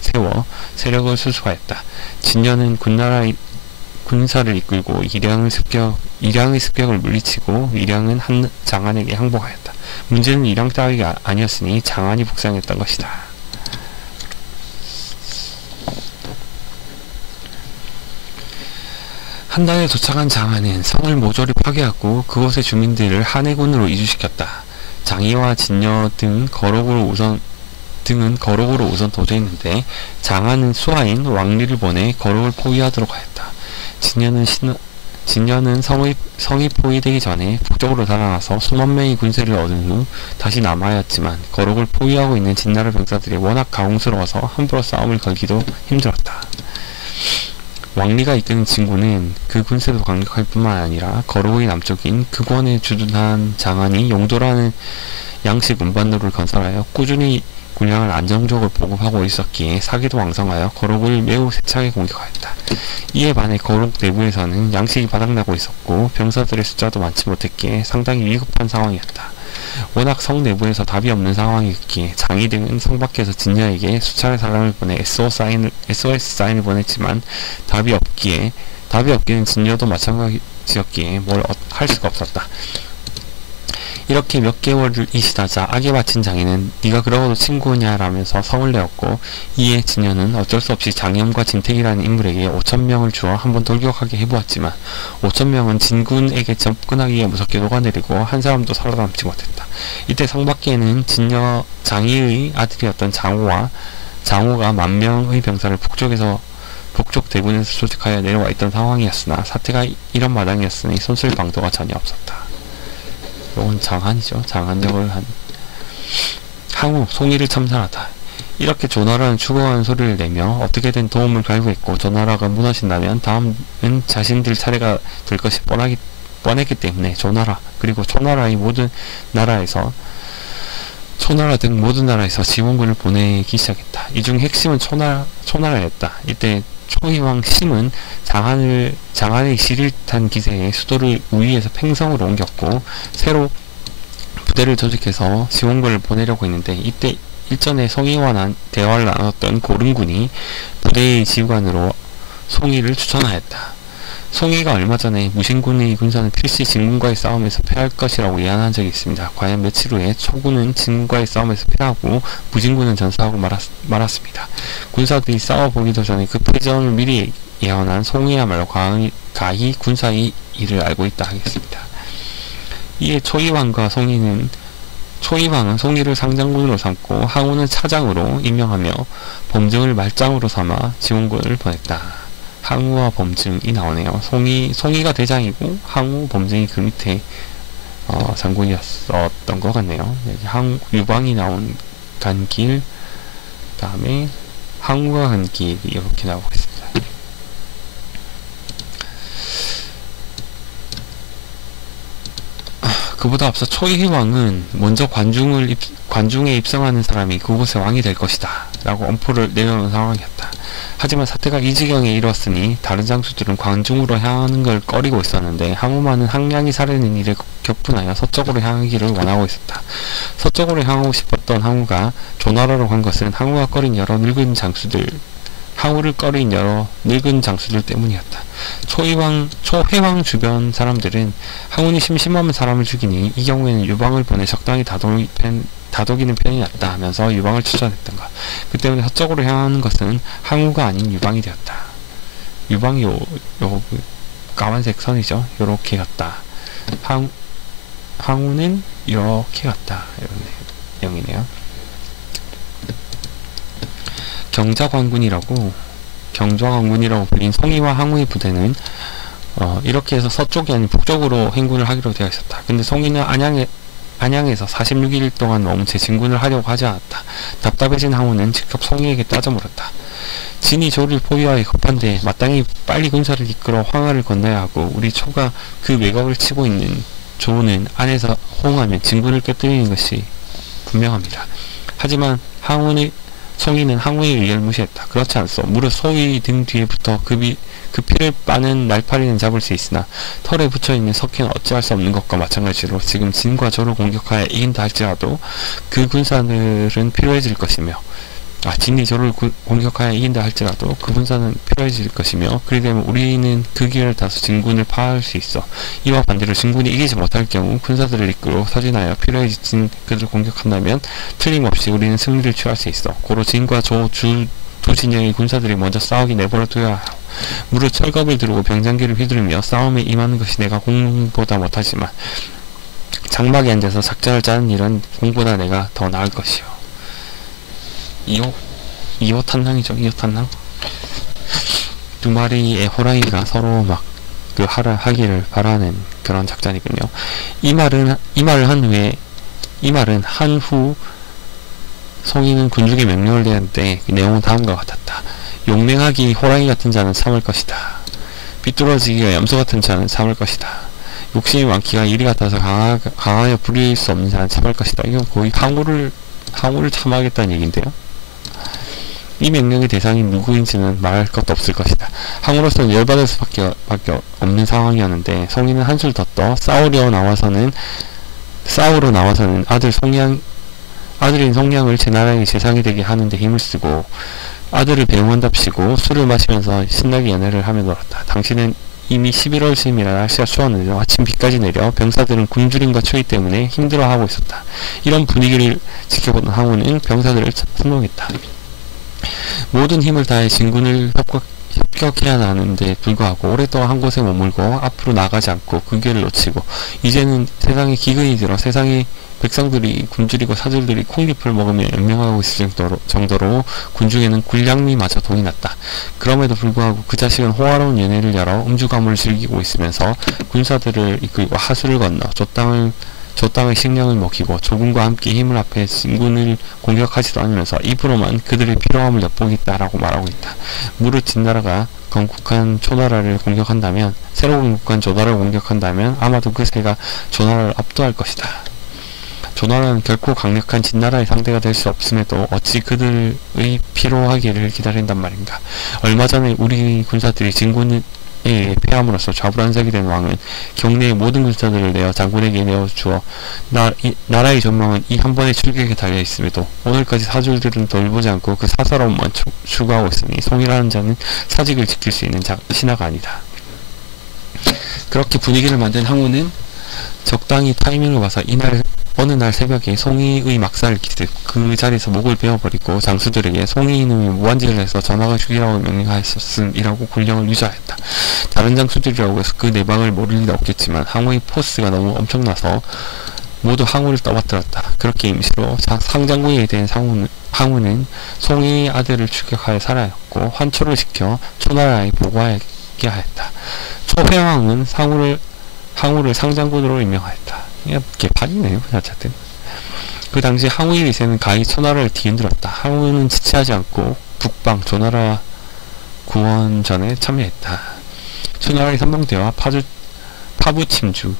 세워 세력을 수수하였다. 진여는 군사를 이끌고 이량의 습격을 물리치고 이량은 장안에게 항복하였다. 문제는 이량 따위가 아니었으니 장안이 북상했던 것이다. 한단에 도착한 장안은 성을 모조리 파괴하고 그곳의 주민들을 한해군으로 이주시켰다. 장이와 진여 등은 거록으로 우선 도주했는데 장안은 수하인 왕리를 보내 거록을 포위하도록 하였다. 진여는 성이 포위되기 전에 북쪽으로 달아나서 수만 명의 군세를 얻은 후 다시 남하였지만 거록을 포위하고 있는 진나라 병사들이 워낙 가공스러워서 함부로 싸움을 걸기도 힘들었다. 왕리가 이끄는 진군은 그 군세도 강력할 뿐만 아니라 거록의 남쪽인 극원에 주둔한 장안이 용도라는 양식 운반로를 건설하여 꾸준히 군량을 안정적으로 보급하고 있었기에 사기도 왕성하여 거록을 매우 세차게 공격하였다. 이에 반해 거록 내부에서는 양식이 바닥나고 있었고 병사들의 숫자도 많지 못했기에 상당히 위급한 상황이었다. 워낙 성 내부에서 답이 없는 상황이었기에 장이 등은 성 밖에서 진여에게 수차례 사람을 보내 SOS 사인을 보냈지만 답이 없기는 진여도 마찬가지였기에 뭘 할 수가 없었다. 이렇게 몇 개월을 지나자 악에 바친 장이는 네가 그러고도 친구냐 라면서 성을 내었고 이에 진여는 어쩔 수 없이 장염과 진택이라는 인물에게 5,000명을 주어 한번 돌격하게 해보았지만 5,000명은 진군에게 접근하기에 무섭게 녹아내리고 한 사람도 살아남지 못했다. 이때 성 밖에는 진여 장이의 아들이었던 장호가 10,000명의 병사를 북쪽 대군에서 조직하여 내려와 있던 상황이었으나 사태가 이런 마당이었으니 손쓸 방도가 전혀 없었다. 이건 장한이죠. 장한역을 한 항우, 송이를 참살하다. 이렇게 조나라는 죽어가는 소리를 내며 어떻게든 도움을 갈구했고 조나라가 무너진다면 다음은 자신들 차례가 될 것이 뻔했기 때문에 조나라 그리고 초나라 등 모든 나라에서 지원군을 보내기 시작했다. 이 중 핵심은 초나라였다. 이때 초희왕 심은 장안의 실일탄 기세에 수도를 우위에서 팽성으로 옮겼고 새로 부대를 조직해서 지원군을 보내려고 했는데 이때 일전에 송이와 대화를 나눴던 고른군이 부대의 지휘관으로 송이를 추천하였다. 송이가 얼마 전에 무신군의 군사는 필시 진군과의 싸움에서 패할 것이라고 예언한 적이 있습니다. 과연 며칠 후에 초군은 진군과의 싸움에서 패하고 무진군은 전사하고 말았습니다. 군사들이 싸워보기도 전에 그 패전을 미리 예언한 송이야말로 가히 군사의 일을 알고 있다 하겠습니다. 이에 초이왕은 송이를 상장군으로 삼고 항우는 차장으로 임명하며 범증을 말장으로 삼아 지원군을 보냈다. 항우와 범증이 나오네요. 송이가 대장이고 항우, 범증이 그 밑에 장군이었던 것 같네요. 여기 유방이 나온 간길, 그 다음에 항우가 간 길이 이렇게 나오고 있습니다. 그보다 앞서 초이왕은 먼저 관중에 입성하는 사람이 그곳의 왕이 될 것이다 라고 엄포를 내려놓은 상황이었다. 하지만 사태가 이 지경에 이르렀으니 다른 장수들은 광중으로 향하는 걸 꺼리고 있었는데 항우만은 항량이 사려는 일에 격분하여 서쪽으로 향하기를 원하고 있었다. 서쪽으로 향하고 싶었던 항우가 조나라로 간 것은 항우를 꺼린 여러 늙은 장수들 때문이었다. 초회왕 주변 사람들은 항우니 심심하면 사람을 죽이니 이 경우에는 유방을 보내 적당히 다독이는 편이 낫다 하면서 유방을 추천했던 것. 그 때문에 서쪽으로 향하는 것은 항우가 아닌 유방이 되었다. 유방이 까만색 선이죠. 요렇게 갔다. 항우는 이렇게 갔다. 이런 내용이네요. 경좌관군이라고 불린 송이와 항우의 부대는 이렇게 해서 서쪽이 아닌 북쪽으로 행군을 하기로 되어 있었다. 근데 송이는 안양에서 46일 동안 너무채 진군을 하려고 하지 않았다. 답답해진 항우는 직접 송이에게 따져 물었다. 진이 조를 포위하여 급한데 마땅히 빨리 군사를 이끌어 황하를 건너야 하고 우리 초가 그 외곽을 치고 있는 조는 안에서 호응하면 진군을 꿰뚫리는 것이 분명합니다. 하지만 송이는 항우의 의견을 무시했다. 그렇지 않소. 무릇 소위 등 뒤에 붙어 그 피를 빠는 날파리는 잡을 수 있으나 털에 붙여있는 석회는 어찌할 수 없는 것과 마찬가지로 지금 진과 조를 공격하여 이긴다 할지라도 그 군사들은 필요해질 것이며 진이 조를 공격하여 이긴다 할지라도 그 군사는 필요해질 것이며 그리 되면 우리는 그 기회를 타서 진군을 파할 수 있어. 이와 반대로 진군이 이기지 못할 경우 군사들을 이끌고 서진하여 필요해진 그들을 공격한다면 틀림없이 우리는 승리를 취할 수 있어. 고로 진과 조 두 진영의 군사들이 먼저 싸우기 내버려 둬야 하오. 무릇 철갑을 들고 병장기를 휘두르며 싸움에 임하는 것이 내가 공보다 못하지만 장막에 앉아서 작전을 짜는 일은 공보다 내가 더 나을 것이오. 2호 탄낭이죠. 2호 탄낭. 두 마리의 호랑이가 서로 막 하기를 바라는 그런 작전이군요. 이 말을 한 후 송이는 군중에 명령을 내는데 내용은 다음과 같았다. 용맹하기 호랑이 같은 자는 참을 것이다. 삐뚤어지기가 염소 같은 자는 참을 것이다. 욕심이 많기가 이리 같아서 강하여 부릴 수 없는 자는 참을 것이다. 이건 거의 항우를 참아야겠다는 얘기인데요. 이 명령의 대상이 누구인지는 말할 것도 없을 것이다. 항우로서는 열받을 수밖에 없는 상황이었는데 송이는 한술 더 떠 싸우러 나와서는 아들인 송량을 제 나라의 재상이 되게 하는데 힘을 쓰고 아들을 배웅한답시고 술을 마시면서 신나게 연애를 하며 놀았다. 당신은 이미 11월쯤이라 날씨가 추웠는데 아침 비까지 내려 병사들은 굶주림과 추위 때문에 힘들어하고 있었다. 이런 분위기를 지켜보던 항우는 병사들을 선동했다. 모든 힘을 다해 진군을 협격해야 하는데 불구하고 오랫동안 한 곳에 머물고 앞으로 나가지 않고 그 기회를 놓치고 이제는 세상에 기근이 들어 세상의 백성들이 굶주리고 사들들이 콩잎을 먹으며 연명하고 있을 정도로 군중에는 굴량미마저 동이 났다. 그럼에도 불구하고 그 자식은 호화로운 연회를 열어 음주가물을 즐기고 있으면서 군사들을 이끌고 하수를 건너 조 땅의 식량을 먹이고 조군과 함께 힘을 합해 진군을 공격하지도 않으면서 입으로만 그들의 필요함을 엿보겠다라고 말하고 있다. 무릇 진나라가 건국한 초나라를 공격한다면 새로 건국한 조나라를 공격한다면 아마도 그 새가 조나라를 압도할 것이다. 조나라는 결코 강력한 진나라의 상대가 될 수 없음에도 어찌 그들의 필요하기를 기다린단 말인가. 얼마 전에 우리 군사들이 진군에 패함으로써 좌불안석이 된 왕은 경내의 모든 군사들을 내어 장군에게 내어주어 나라의 전망은 이 한 번의 출격에 달려있음에도 오늘까지 사줄들은 돌보지 않고 그 사사로움만 추구하고 있으니 송이라는 자는 사직을 지킬 수 있는 신하가 아니다. 그렇게 분위기를 만든 항우는 적당히 타이밍을 봐서 어느 날 새벽에 송이의 막사를 기습 그 자리에서 목을 베어버리고 장수들에게 송이 이놈이 무한지를 해서 전하가 죽이라고 명령하였음이라고 군령을 유자하였다. 다른 장수들이라고 해서 그 내방을 모를 리 없겠지만 항우의 포스가 너무 엄청나서 모두 항우를 떠받들었다. 그렇게 임시로 상장군에 대한 항우는 송이의 아들을 추격하여 살아였고 환초를 시켜 초나라에 보고하게 하였다. 초회왕은 항우를 상장군으로 임명하였다. 이게 개판이네요. 어쨌든 그 당시 항우의 위세는 가히 초나라를 뒤흔들었다. 항우는 지체하지 않고 북방 조나라 구원전에 참여했다. 초나라의 선봉대와 파부침주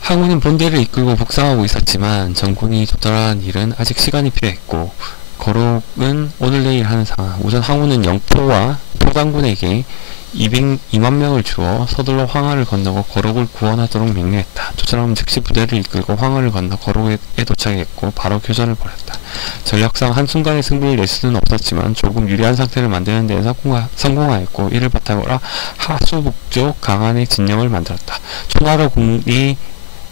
항우는 본대를 이끌고 북상하고 있었지만 전군이 도달한 일은 아직 시간이 필요했고 거록은 오늘 내일 하는 상황. 우선 항우는 영포와 포장군에게 2만 명을 주어 서둘러 황하를 건너고 거록을 구원하도록 명령했다. 조처럼 즉시 부대를 이끌고 황하를 건너 거록에 도착했고 바로 교전을 벌였다. 전략상 한순간에 승리를 낼 수는 없었지만 조금 유리한 상태를 만드는 데는 성공하였고 이를 바탕으로 하수북쪽 강한의 진영을 만들었다. 초나라 군이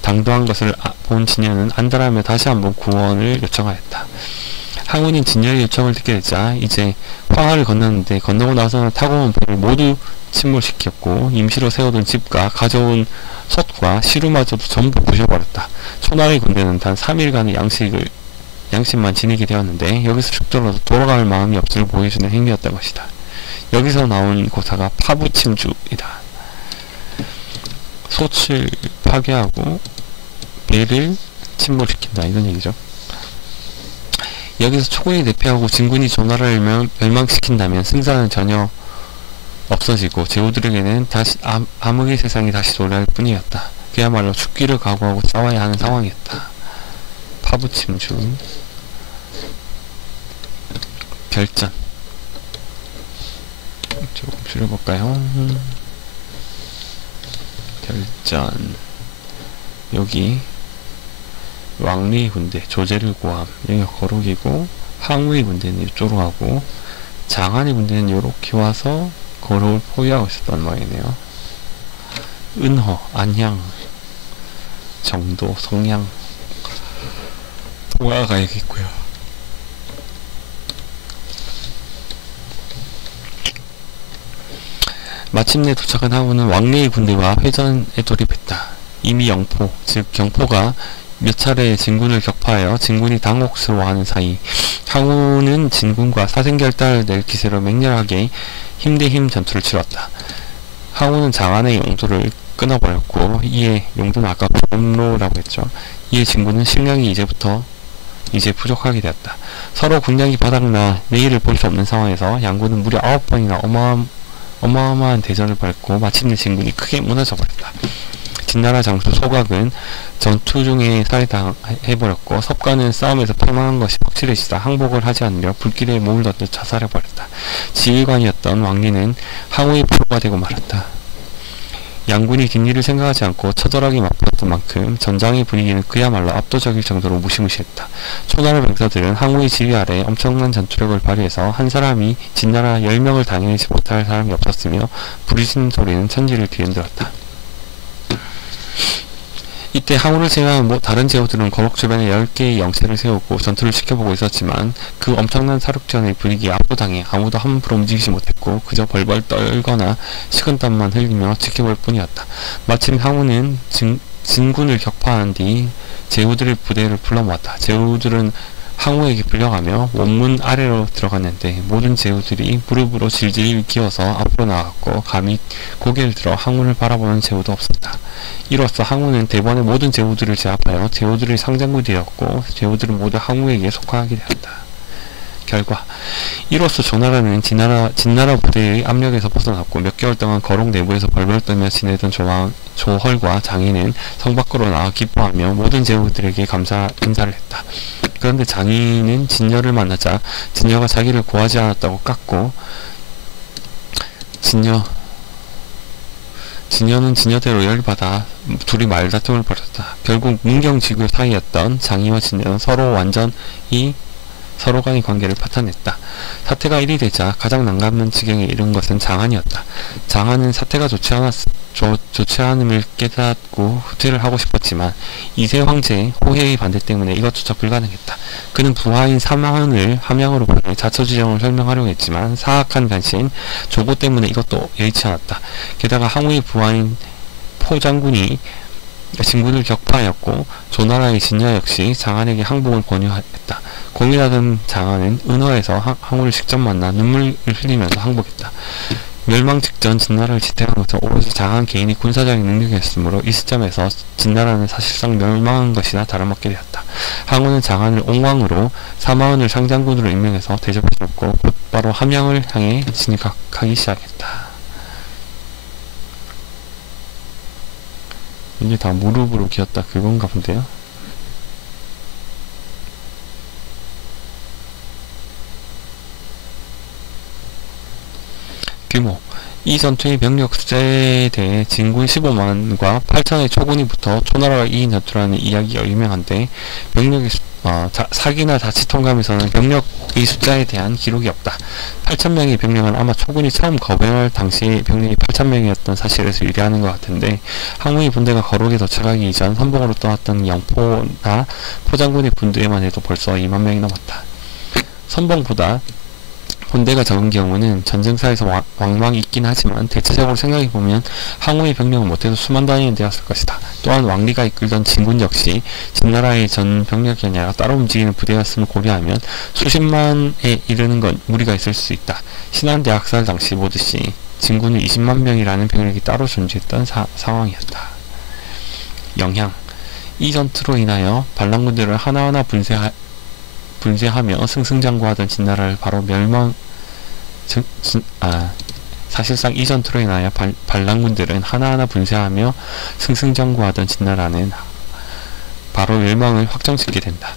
당도한 것을 본 진여는 안달하며 다시 한번 구원을 요청하였다. 항우는 진여의 요청을 듣게 되자 이제 황하를 건넜는데 건너고 나서는 타고 온 배를 모두 침몰시켰고 임시로 세워둔 집과 가져온 솥과 시루마저도 전부 부셔버렸다. 초나라의 군대는 단 3일간의 양식만 지니게 되었는데 여기서 죽더라도 돌아갈 마음이 없음을 보여주는 행위였던 것이다. 여기서 나온 고사가 파부침주이다. 솥을 파괴하고 배를 침몰시킨다 이런 얘기죠. 여기서 초군이 대피하고 진군이 조나라를 멸망시킨다면 승산은 전혀 없어지고 제후들에게는 다시 암흑의 세상이 다시 돌아올 뿐이었다. 그야말로 죽기를 각오하고 싸워야 하는 상황이었다. 파부침주 결전 조금 줄여볼까요? 결전 여기 왕리의 군대 조제를 고함 여기가 거록이고 항우의 군대는 이쪽으로 가고 장한의 군대는 요렇게 와서 거록을 포위하고 있었단 말이네요. 은허, 안향, 정도, 성향 돌아가야겠고요. 마침내 도착한 항우는 왕리의 군대와 회전에 돌입했다. 이미 영포, 즉 경포가 몇 차례 진군을 격파하여 진군이 당혹스러워하는 사이 항우는 진군과 사생결단을 낼 기세로 맹렬하게 힘대힘 전투를 치렀다. 항우는 장안의 용도를 끊어버렸고 이에 용도는 아까 본로라고 했죠. 이에 진군은 식량이 이제 부족하게 되었다. 서로 군량이 바닥나 내일을 볼 수 없는 상황에서 양군은 무려 9번이나 어마어마한 대전을 벌였고 마침내 진군이 크게 무너져버렸다. 진나라 장수 소각은 전투 중에 살해당해버렸고 섭가는 싸움에서 패망한 것이 확실해지다 항복을 하지 않으려 불길에 몸을 던져 자살해버렸다. 지휘관이었던 왕리는 항우의 포로가 되고 말았다. 양군이 뒷일을 생각하지 않고 처절하게 맞붙었던 만큼 전장의 분위기는 그야말로 압도적일 정도로 무시무시했다. 초나라 병사들은 항우의 지휘 아래 엄청난 전투력을 발휘해서 한 사람이 진나라 10명을 당해내지 못할 사람이 없었으며 부르짖는 소리는 천지를 뒤흔들었다. 이때 항우를 제외한 다른 제후들은 거록 주변에 10개의 영체를 세우고 전투를 지켜보고 있었지만 그 엄청난 사륙전의 분위기에 압도당해 아무도 함부로 움직이지 못했고 그저 벌벌 떨거나 식은땀만 흘리며 지켜볼 뿐이었다. 마침 항우는 진군을 격파한 뒤 제후들의 부대를 불러 모았다. 제후들은 항우에게 불려가며 원문 아래로 들어갔는데 모든 제후들이 무릎으로 질질 기어서 앞으로 나갔고 감히 고개를 들어 항우를 바라보는 제후도 없었다. 이로써 항우는 대번에 모든 제후들을 제압하여 제후들의 상장군이 되었고 제후들은 모두 항우에게 속하게 되었다. 결과 이로써 조나라는 진나라 부대의 압력에서 벗어났고 몇 개월 동안 거록 내부에서 벌벌 떨며 지내던 조헐과 장인은 성 밖으로 나와 기뻐하며 모든 제후들에게 감사 인사를 했다. 그런데 장인은 진여를 만나자 진여가 자기를 구하지 않았다고 깠고 진여는 진여대로 열받아 둘이 말다툼을 벌였다. 결국 문경지구 사이였던 장이와 진여는 서로 간의 관계를 파탄냈다. 사태가 일이 되자 가장 난감한 지경에 이른 것은 장한이었다. 장한은 사태가 좋지 않음을 깨닫고 후퇴를 하고 싶었지만 이세 황제의 호해의 반대 때문에 이것조차 불가능했다. 그는 부하인 사마흔을 함양으로 보내 자처지정을 설명하려고 했지만 사악한 간신 조고 때문에 이것도 여의치 않았다. 게다가 항우의 부하인 포장군이 진군을 격파하였고 조나라의 진여 역시 장한에게 항복을 권유했다. 고민하던 장한은 은허에서 항우를 직접 만나 눈물을 흘리면서 항복했다. 멸망 직전 진나라를 지탱한 것은 오로지 장한 개인의 군사적인 능력이었으므로 이 시점에서 진나라는 사실상 멸망한 것이나 다름없게 되었다. 항우는 장한을 옹왕으로 사마흔을 상장군으로 임명해서 대접해줬고 곧바로 함양을 향해 진격하기 시작했다. 이게 다 무릎으로 기었다 그건가 본데요. 이 전투의 병력 숫자에 대해 진군 15만과 8천의 초군이부터 초나라가 이긴 전투라는 이야기가 유명한데 병력의 사기나 자치 통감에서는 병력의 숫자에 대한 기록이 없다. 8천명의 병력은 아마 초군이 처음 거병할 당시 병력이 8천명이었던 사실에서 유래하는 것 같은데 항우의 본대가 거록에 도착하기 이전 선봉으로 떠났던 영포나 포장군의 분대만 해도 벌써 2만 명이 넘었다. 선봉보다 본대가 적은 경우는 전쟁사에서 왕왕이 있긴 하지만 대체적으로 생각해보면 항우의 병력은 못해도 수만 단위는 되었을 것이다. 또한 왕리가 이끌던 진군 역시 진나라의 전 병력이 아니라 따로 움직이는 부대였음을 고려하면 수십만에 이르는 건 무리가 있을 수 있다. 신한대학살 당시 보듯이 진군은 20만 명이라는 병력이 따로 존재했던 상황이었다. 영향. 이 전투로 인하여 반란군들을 하나하나 분쇄하며 승승장구하던 진나라를 바로 사실상 이 전투로 인하여 반란군들은 하나하나 분쇄하며 승승장구하던 진나라는 바로 멸망을 확정짓게 된다.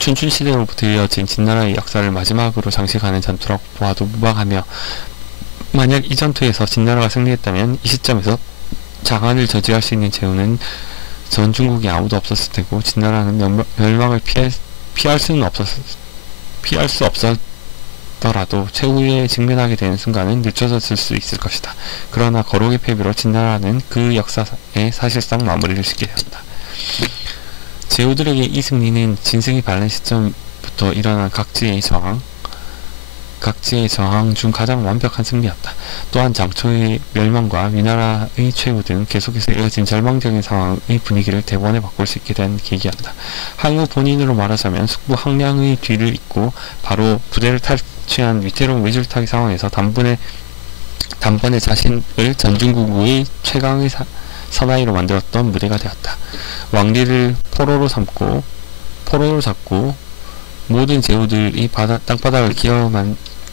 춘춘시대로부터 이어진 진나라의 역사를 마지막으로 장식하는 전투라고 보아도 무방하며 만약 이 전투에서 진나라가 승리했다면 이 시점에서 장안을 저지할 수 있는 제후는 전 중국에 아무도 없었을 테고 진나라는 멸망을 피할 수 없었더라도 최후에 직면하게 되는 순간은 늦춰졌을 수 있을 것이다. 그러나 거록의 패배로 진나라는 그 역사에 사실상 마무리를 짓게 되었다. 제후들에게 이 승리는 진승이 발란 시점부터 일어난 각지의 저항 중 가장 완벽한 승리였다. 또한 장초의 멸망과 위나라의 최후 등 계속해서 이어진 절망적인 상황의 분위기를 대번에 바꿀 수 있게 된 계기였다. 항우 본인으로 말하자면 숙부 항량의 뒤를 잇고 바로 부대를 탈취한 위태로운 외줄타기 상황에서 단번에 자신을 전중국의 최강의 사나이로 만들었던 무대가 되었다. 왕리를 포로로 잡고 모든 제후들이 땅바닥을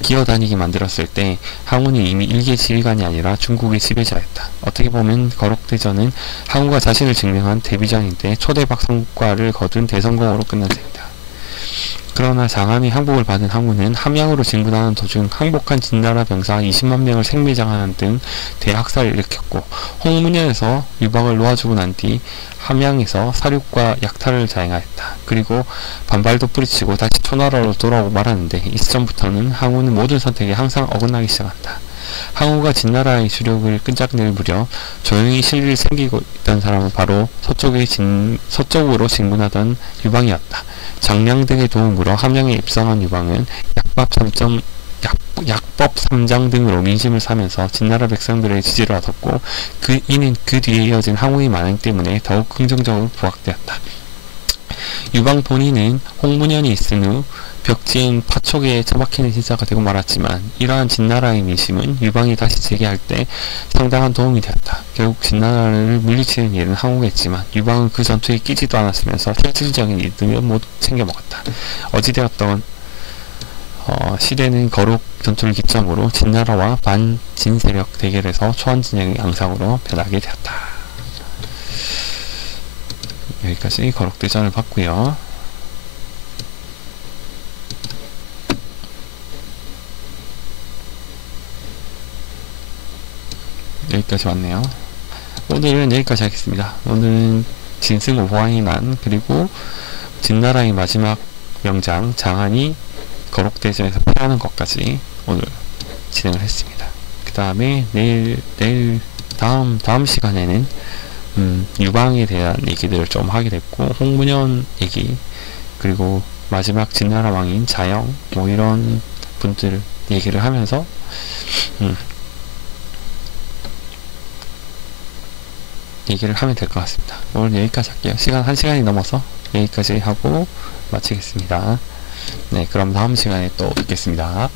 기어다니게 만들었을 때 항우는 이미 일개 지휘관이 아니라 중국의 지배자였다. 어떻게 보면 거록대전은 항우가 자신을 증명한 데뷔전인데 초대박 성과를 거둔 대성공으로 끝난 셈이다. 그러나 장안의 항복을 받은 항우는 함양으로 진군하는 도중 항복한 진나라 병사 20만 명을 생매장하는 등 대학살을 일으켰고 홍문현에서 유방을 놓아주고 난 뒤 함양에서 사륙과 약탈을 자행하였다. 그리고 반발도 뿌리치고 다시 초나라로 돌아오고 말하는데 이 시점부터는 항우는 모든 선택에 항상 어긋나기 시작한다. 항우가 진나라의 주력을 끈적낼 무렵 조용히 실리를 챙기고 있던 사람은 바로 서쪽으로 진군하던 유방이었다. 장량 등의 도움으로 함양에 입성한 유방은 약법 3장 등으로 민심을 사면서 진나라 백성들의 지지를 얻었고 이는 그 뒤에 이어진 항우의 만행 때문에 더욱 긍정적으로 부각되었다. 유방 본인은 홍문현이 있은 후 벽지인 파촉에 처박히는 신사가 되고 말았지만 이러한 진나라의 민심은 유방이 다시 재개할 때 상당한 도움이 되었다. 결국 진나라를 물리치는 일은 항우가 했지만 유방은 그 전투에 끼지도 않았으면서 실질적인 이득을 모두 챙겨먹었다. 어찌되었던 시대는 거록 전투를 기점으로 진나라와 반진 세력 대결에서 초안진영의 양상으로 변하게 되었다. 여기까지 거록대전을 봤고요. 여기까지 왔네요. 오늘은 여기까지 하겠습니다. 오늘은 진승 오호왕이 난 그리고 진나라의 마지막 명장 장안이 거록대전에서 패하는 것까지 오늘 진행을 했습니다. 그 다음에 다음 시간에는 유방에 대한 얘기들을 좀 하게 됐고 홍문현 얘기 그리고 마지막 진나라 왕인 자영 뭐 이런 분들 얘기를 하면서 얘기를 하면 될 것 같습니다. 오늘 여기까지 할게요. 시간 1시간이 넘어서 여기까지 하고 마치겠습니다. 네, 그럼 다음 시간에 또 뵙겠습니다.